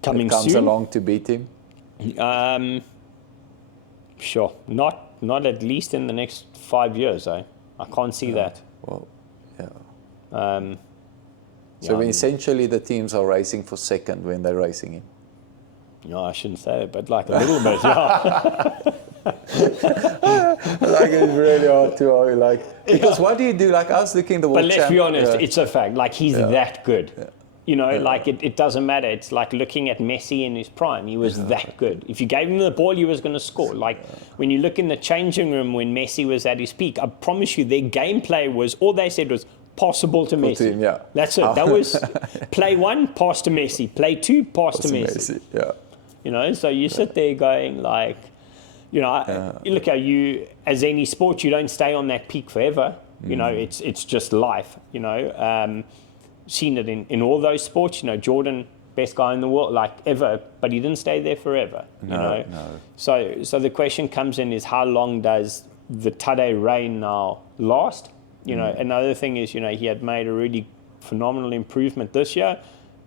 coming that comes soon? along to beat him? Sure, not at least in the next 5 years. I can't see that. Well, yeah. So essentially, the teams are racing for second when they're racing him. No, I shouldn't say it, but like a little bit, yeah. Like it's really hard to argue, like, because what do you do? Like I was looking at the world. But let's be honest, it's a fact. Like he's that good. Yeah. You know, like it doesn't matter. It's like looking at Messi in his prime. He was that good. If you gave him the ball, he was going to score. Like when you look in the changing room when Messi was at his peak, I promise you, their gameplay was, all they said was possible to Messi. Yeah. That's it. That was play one, pass to Messi. Play two, pass to Messi. Yeah. You know, so you sit there going like, you know, you look at you, as any sport, you don't stay on that peak forever. You know, it's just life, you know. Seen it in all those sports, you know, Jordan, best guy in the world, like ever, but he didn't stay there forever, you know. So the question comes in is how long does the Tadej reign now last? You know, another thing is, you know, he had made a really phenomenal improvement this year.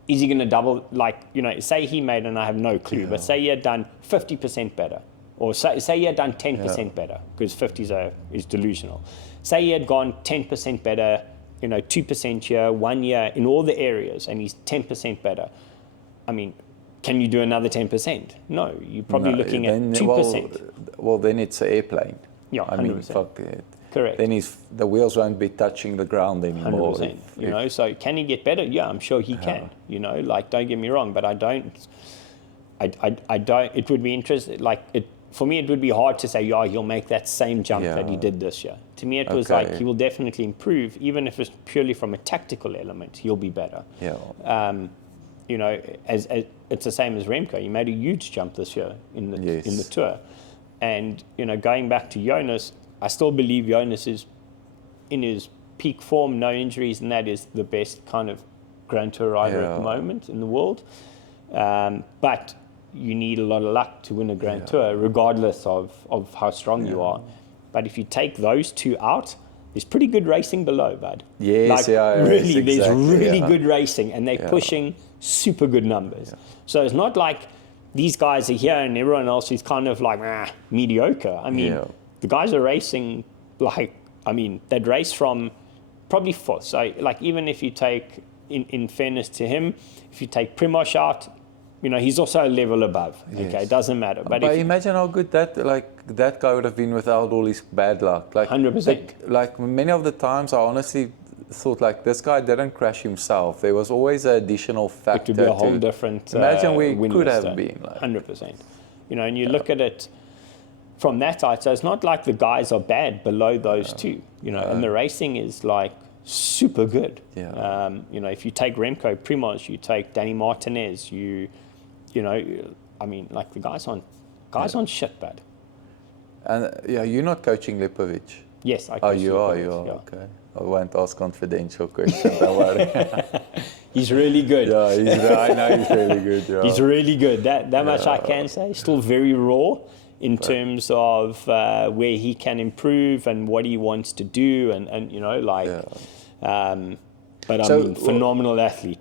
Is he going to double, like, you know, say he made, and I have no clue, but say he had done 50% better, or say he had done 10% better, because 50 is delusional. Say he had gone 10% better, you know, 2% here, 1 year in all the areas, and he's 10% better. I mean, can you do another 10%? No, you're probably looking at 2%. Well, then it's an airplane. Yeah, 100%. I mean, fuck it. Correct. Then the wheels won't be touching the ground anymore. 100%. You know, so can he get better? Yeah, I'm sure he can. You know, like, don't get me wrong, but I don't. It would be interesting. Like, for me, it would be hard to say, yeah, he'll make that same jump that he did this year. To me, it was like he will definitely improve, even if it's purely from a tactical element. He'll be better. Yeah. You know, as it's the same as Remco. He made a huge jump this year in the tour, and you know, going back to Jonas. I still believe Jonas is in his peak form, no injuries, and that is the best kind of Grand Tour rider at the moment in the world. But you need a lot of luck to win a Grand Tour, regardless of how strong you are. But if you take those two out, there's pretty good racing below, bud. Yes, really, there's really good racing, and they're pushing super good numbers. So it's not like these guys are here and everyone else is kind of like mediocre. I mean, the guys are racing they'd race from probably fourth. So, like, even if you take, in fairness to him, if you take Primož out, you know, he's also a level above. Yes. Okay, it doesn't matter. But imagine how good that guy would have been without all his bad luck. Like 100%. Like many of the times, I honestly thought like this guy didn't crash himself. There was always an additional factor. It would be a whole different. Imagine we could have been. 100%. You know, and you look at it from that side, so it's not like the guys are bad below those two, you know, and the racing is like super good. Yeah. You know, if you take Remco, Primož, you take Danny Martinez, you know, I mean, like the guys on shit bad. And you're not coaching Lipovic. Yes, I coach. Oh, you are. Okay. I won't ask confidential questions. Don't worry. He's really good. Yeah, I know he's really good. Yeah. He's really good. That much I can say. Still very raw. In terms of where he can improve and what he wants to do, and you know, like, but I mean, phenomenal athlete.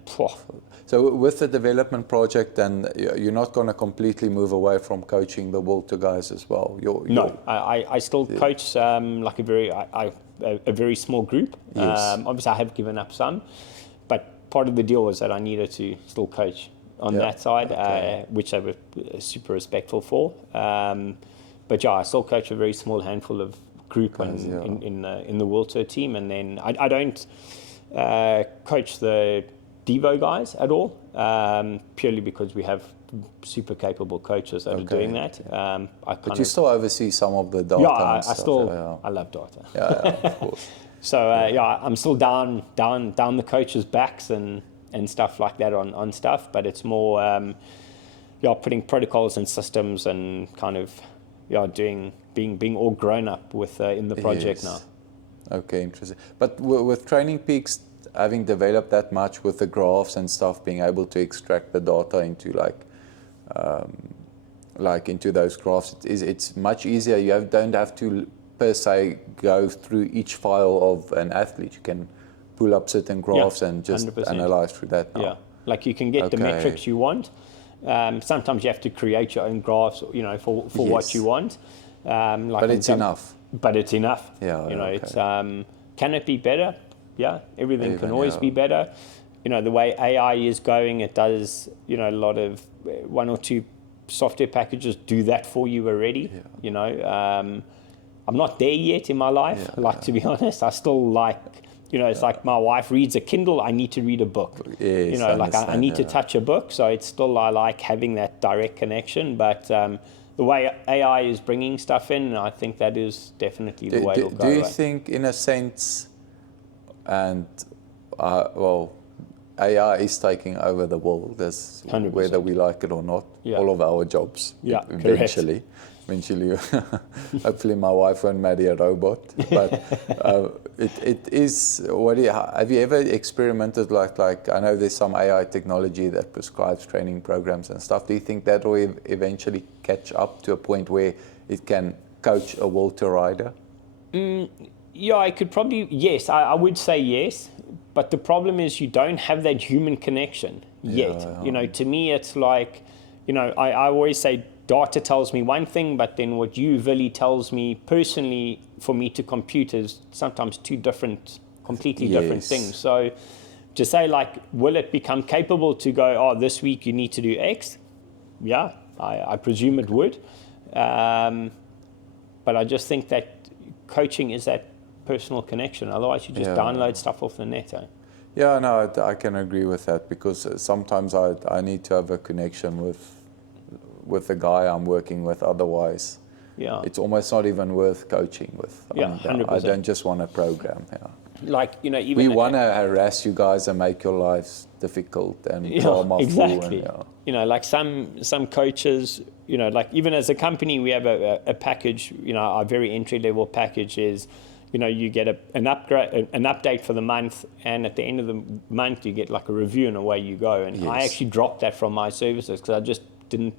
So with the development project, then you're not going to completely move away from coaching the World Tour guys as well. No, I still coach like a very small group. Yes. Obviously, I have given up some, but part of the deal was that I needed to still coach on that side, which I was super respectful for. But I still coach a very small handful of group in the World Tour team, and then I don't coach the Devo guys at all, purely because we have super capable coaches that are doing that. But you still oversee some of the data. Yeah, I love data. Yeah, of course. So I'm still down the coaches' backs and stuff like that on stuff, but it's more putting protocols and systems and kind of being all grown up with in the project now. Okay, interesting. But with Training Peaks, having developed that much with the graphs and stuff, being able to extract the data into into those graphs, it's much easier. You don't have to per se go through each file of an athlete. You can pull up certain graphs and just 100%. Analyze through that now. Yeah, like you can get the metrics you want. Sometimes you have to create your own graphs, for what you want. But it's enough. But it's enough. Yeah, it's can it be better? Yeah, everything can always be better. The way AI is going, it does, a lot of 1 or 2 software packages do that for you already. I'm not there yet in my life. To be honest, I still like, it's like my wife reads a Kindle, I need to read a book. Yes, I need to touch a book. So it's still, I like having that direct connection. But the way AI is bringing stuff in, I think that is definitely the way it'll go. Do you think, in a sense, and AI is taking over the world, whether we like it or not, all of our jobs, eventually. Correct. Eventually, hopefully my wife won't marry a robot. But it is, have you ever experimented like, I know there's some AI technology that prescribes training programs and stuff. Do you think that will eventually catch up to a point where it can coach a World Tour rider? Yeah, I could probably, yes, I would say yes. But the problem is you don't have that human connection yet. To me, it's like, I always say data tells me one thing, but then what you really tells me personally for me to compute is sometimes 2 completely different things. So to say will it become capable to go, this week you need to do X? Yeah, I presume it would. But I just think that coaching is that personal connection. Otherwise, you just download stuff off the net. Yeah, no, I can agree with that, because sometimes I need to have a connection with the guy I'm working with. Otherwise, it's almost not even worth coaching with. 100%. I don't just want a program. Even we want to harass you guys and make your lives difficult and drama exactly. full. And, some coaches, even as a company, we have a package. Our very entry level package is, you get an update for the month, and at the end of the month you get a review, and away you go. And I actually dropped that from my services because I just didn't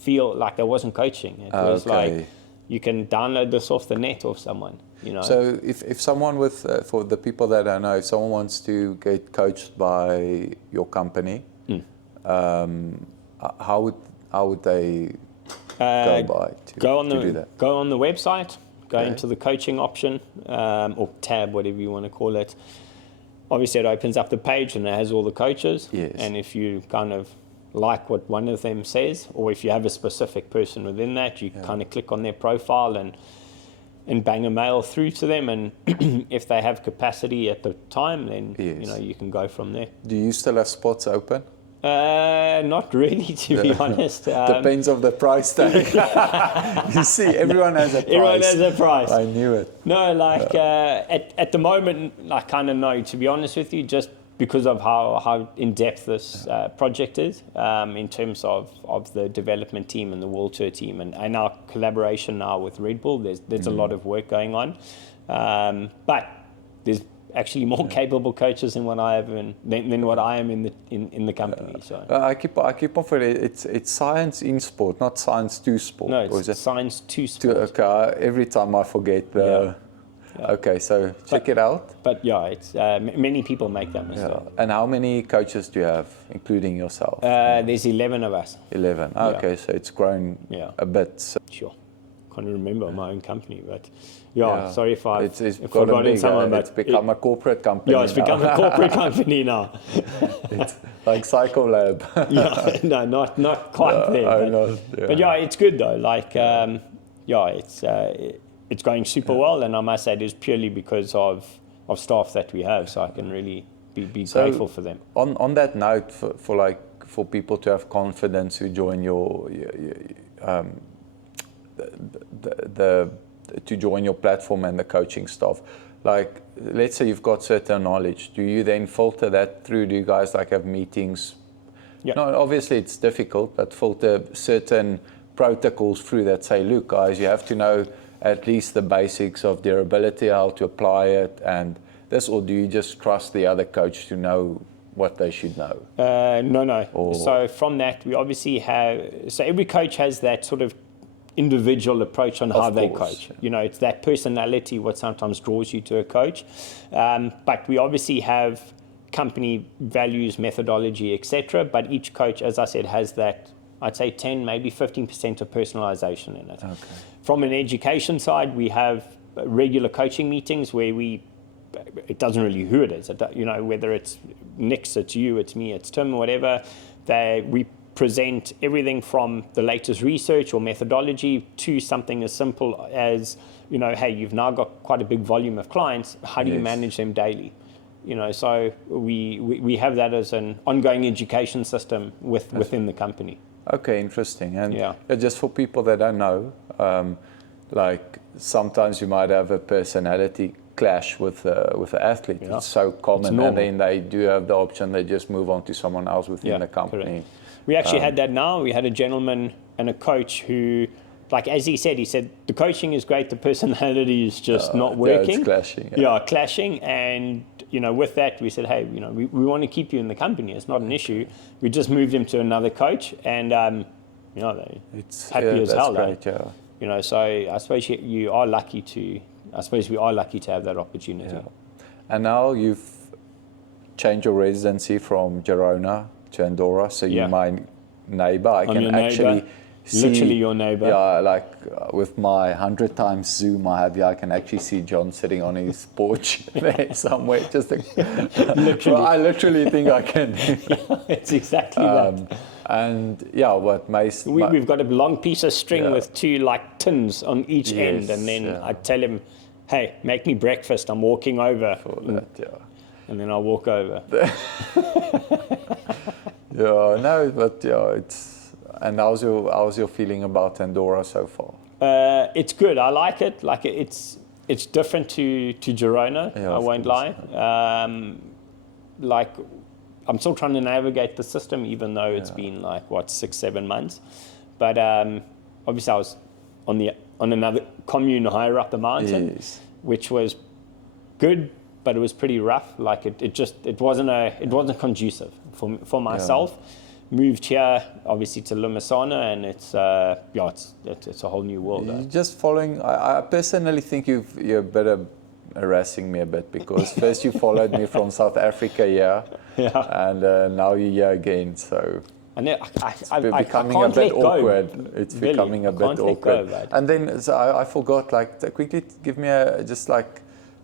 feel like there wasn't coaching. It was like, you can download this off the net of someone. So if someone for the people that I know, if someone wants to get coached by your company, how would they go do that? Go on the website. Go into the coaching option, or tab, whatever you want to call it. Obviously, it opens up the page and it has all the coaches. Yes. And if you kind of like what one of them says, or if you have a specific person within that, you kind of click on their profile and bang a mail through to them. And if they have capacity at the time, then you can go from there. Do you still have spots open? Not really, to be honest. Depends on the price tag. You see, everyone has a price. Everyone has a price. I knew it. No, at the moment, I kind of know, to be honest with you, just because of how in-depth this project is, in terms of the development team and the World Tour team, and our collaboration now with Red Bull. There's a lot of work going on, but there's actually more capable coaches than what I have than what I am in the company. So I keep on for it. It's science in sport, not science to sport. No, it's science to sport. Every time I forget the. Okay, so check it out. But it's many people make that mistake. And how many coaches do you have, including yourself? There's 11 of us. 11. Okay, so it's grown a bit. So. Sure. Can't remember my own company, but sorry if I've forgotten someone. But it's become a corporate company. Yeah, it's become a corporate company now. It's like Psycho Lab. No, not quite there. But it's good though. It's going super well, and I must say it is purely because of staff that we have, so I can really be grateful for them. On that note, for people to have confidence who join to join your platform and the coaching stuff, like let's say you've got certain knowledge, do you then filter that through? Do you guys like have meetings? Yeah. No, obviously it's difficult, but filter certain protocols through that say, look guys, you have to know at least the basics of durability, how to apply it and this, or do you just trust the other coach to know what they should know? No. So from that, we obviously so every coach has that sort of individual approach on how they coach. You know, it's that personality what sometimes draws you to a coach. But we obviously have company values, methodology, etc. But each coach, as I said, has that, I'd say 10, maybe 15% of personalization in it. Okay. From an education side, we have regular coaching meetings where it doesn't really who it is, you know, whether it's Nick's, it's you, it's me, it's Tim, whatever, we present everything from the latest research or methodology to something as simple as, you know, hey, you've now got quite a big volume of clients, how do you manage them daily? You know, so we have that as an ongoing education system within the company. Okay, interesting. And just for people that don't know, like sometimes you might have a personality clash with the athlete. Yeah. It's so common, and then they do have the option, they just move on to someone else within the company. Correct. We actually had that now. We had a gentleman and a coach who, like as he said, the coaching is great, the personality is just not working. It's clashing. Clashing. And, you know, with that, we said, hey, you know, we want to keep you in the company. It's not an issue. We just moved him to another coach, and, you know, it's happy as hell. Great, You know, so I suppose we are lucky to have that opportunity. Yeah. And now you've changed your residency from Girona to Andorra, so you're my neighbor. I can actually see, literally your neighbor. Yeah, like with my 100 times Zoom I have here, I can actually see John sitting on his porch there somewhere. Literally. I literally think I can. It's exactly that. And what makes we've got a long piece of string with two like tins on each end, and then I tell him, hey, make me breakfast, I'm walking over. For that, and then I'll walk over. It's. And how's your feeling about Andorra so far? It's good. I like it. Like it's different to Girona. I won't lie. Like I'm still trying to navigate the system, even though it's been like 6-7 months. But obviously I was on another commune higher up the mountain, which was good, but it was pretty rough. Like it wasn't conducive for myself. Moved here obviously to Limassana, and it's a whole new world. You're just following. I personally think you're better harassing me a bit, because first you followed me from South Africa and now you're here again. So and it's becoming a bit awkward. It's becoming a bit awkward. And then I forgot. Like quickly, give me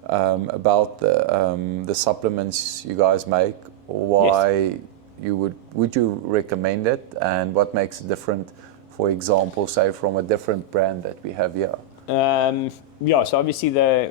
about the supplements you guys make, or why would you recommend it, and what makes it different, for example, say from a different brand that we have here? So obviously the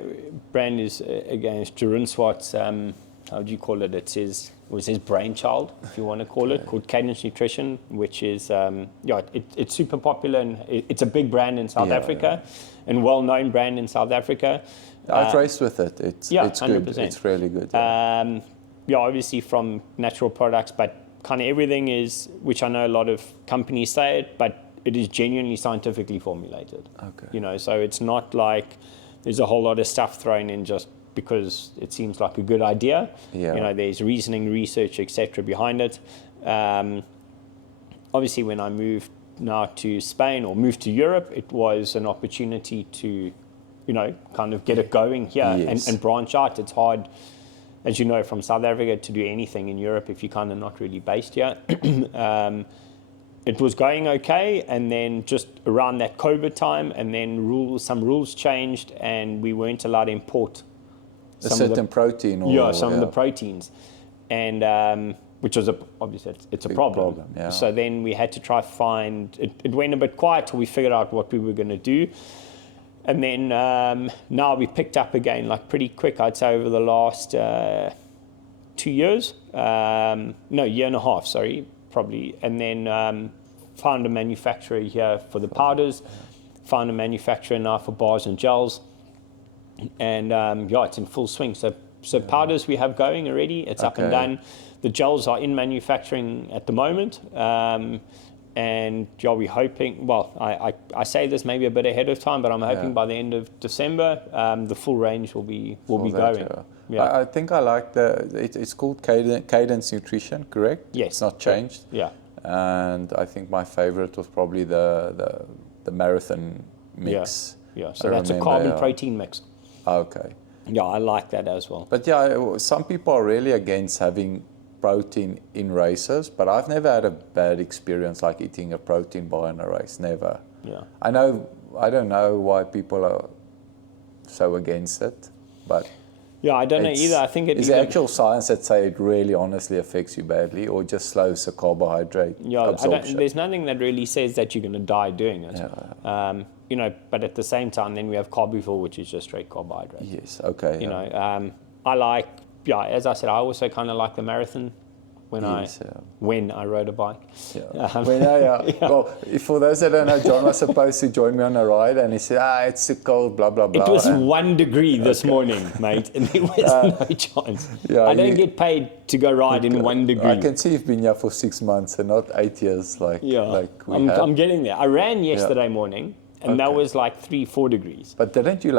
brand is it's Jeroen, how do you call it? It was his brainchild, if you want to call it, called Cadence Nutrition, which is it's super popular, and it's a big brand in South Africa, and well-known brand in South Africa. I've raced with it. It's good. 100%. It's really good. Obviously from natural products, but kind of everything is, which I know a lot of companies say it, but it is genuinely scientifically formulated. Okay. You know, so it's not like there's a whole lot of stuff thrown in just because it seems like a good idea. Yeah. You know, there's reasoning, research, etc. behind it. Obviously, when I moved now to Spain, or moved to Europe, it was an opportunity to, you know, kind of get it going here and branch out. It's hard, as you know, from South Africa to do anything in Europe if you're kind of not really based here. It was going okay, and then just around that COVID time, and then some rules changed, and we weren't allowed to import a certain protein. Some of the proteins, and which was obviously it's a problem. Yeah. So then we had to try find. It went a bit quiet till we figured out what we were going to do. And then now we picked up again, like pretty quick, I'd say over the last 2 years. No, year and a half, sorry, probably. And then found a manufacturer here for the powders, found a manufacturer now for bars and gels. And it's in full swing. So powders we have going already. It's up and done. The gels are in manufacturing at the moment. And we're hoping, I say this maybe a bit ahead of time, but I'm hoping by the end of December, the full range will be going. Yeah. I think I like it's called Cadence Nutrition, correct? Yes. It's not changed. Yeah. And I think my favorite was probably the marathon mix. Yeah. So that's a carb and protein mix. Okay. Yeah, I like that as well. But some people are really against having protein in races, but I've never had a bad experience like eating a protein bar in a race. Never. Yeah. I don't know why people are so against it, but I don't know either. I think is the actual science that say it really honestly affects you badly, or just slows the carbohydrate absorption? There's nothing that really says that you're going to die doing it. But at the same time, then we have carbivore, which is just straight carbohydrate. Yes. Okay. I like. As I said, I also kind of like the marathon when I rode a bike. Well, for those that don't know, John was supposed to join me on a ride, and he said, it's too cold, blah, blah, blah. It was 1 degree this morning, mate, and there was no chance. I don't get paid to go ride in 1 degree. I can see you've been here for 6 months and not 8 years I'm getting there. I ran yesterday morning, and that was like 3-4 degrees. But didn't you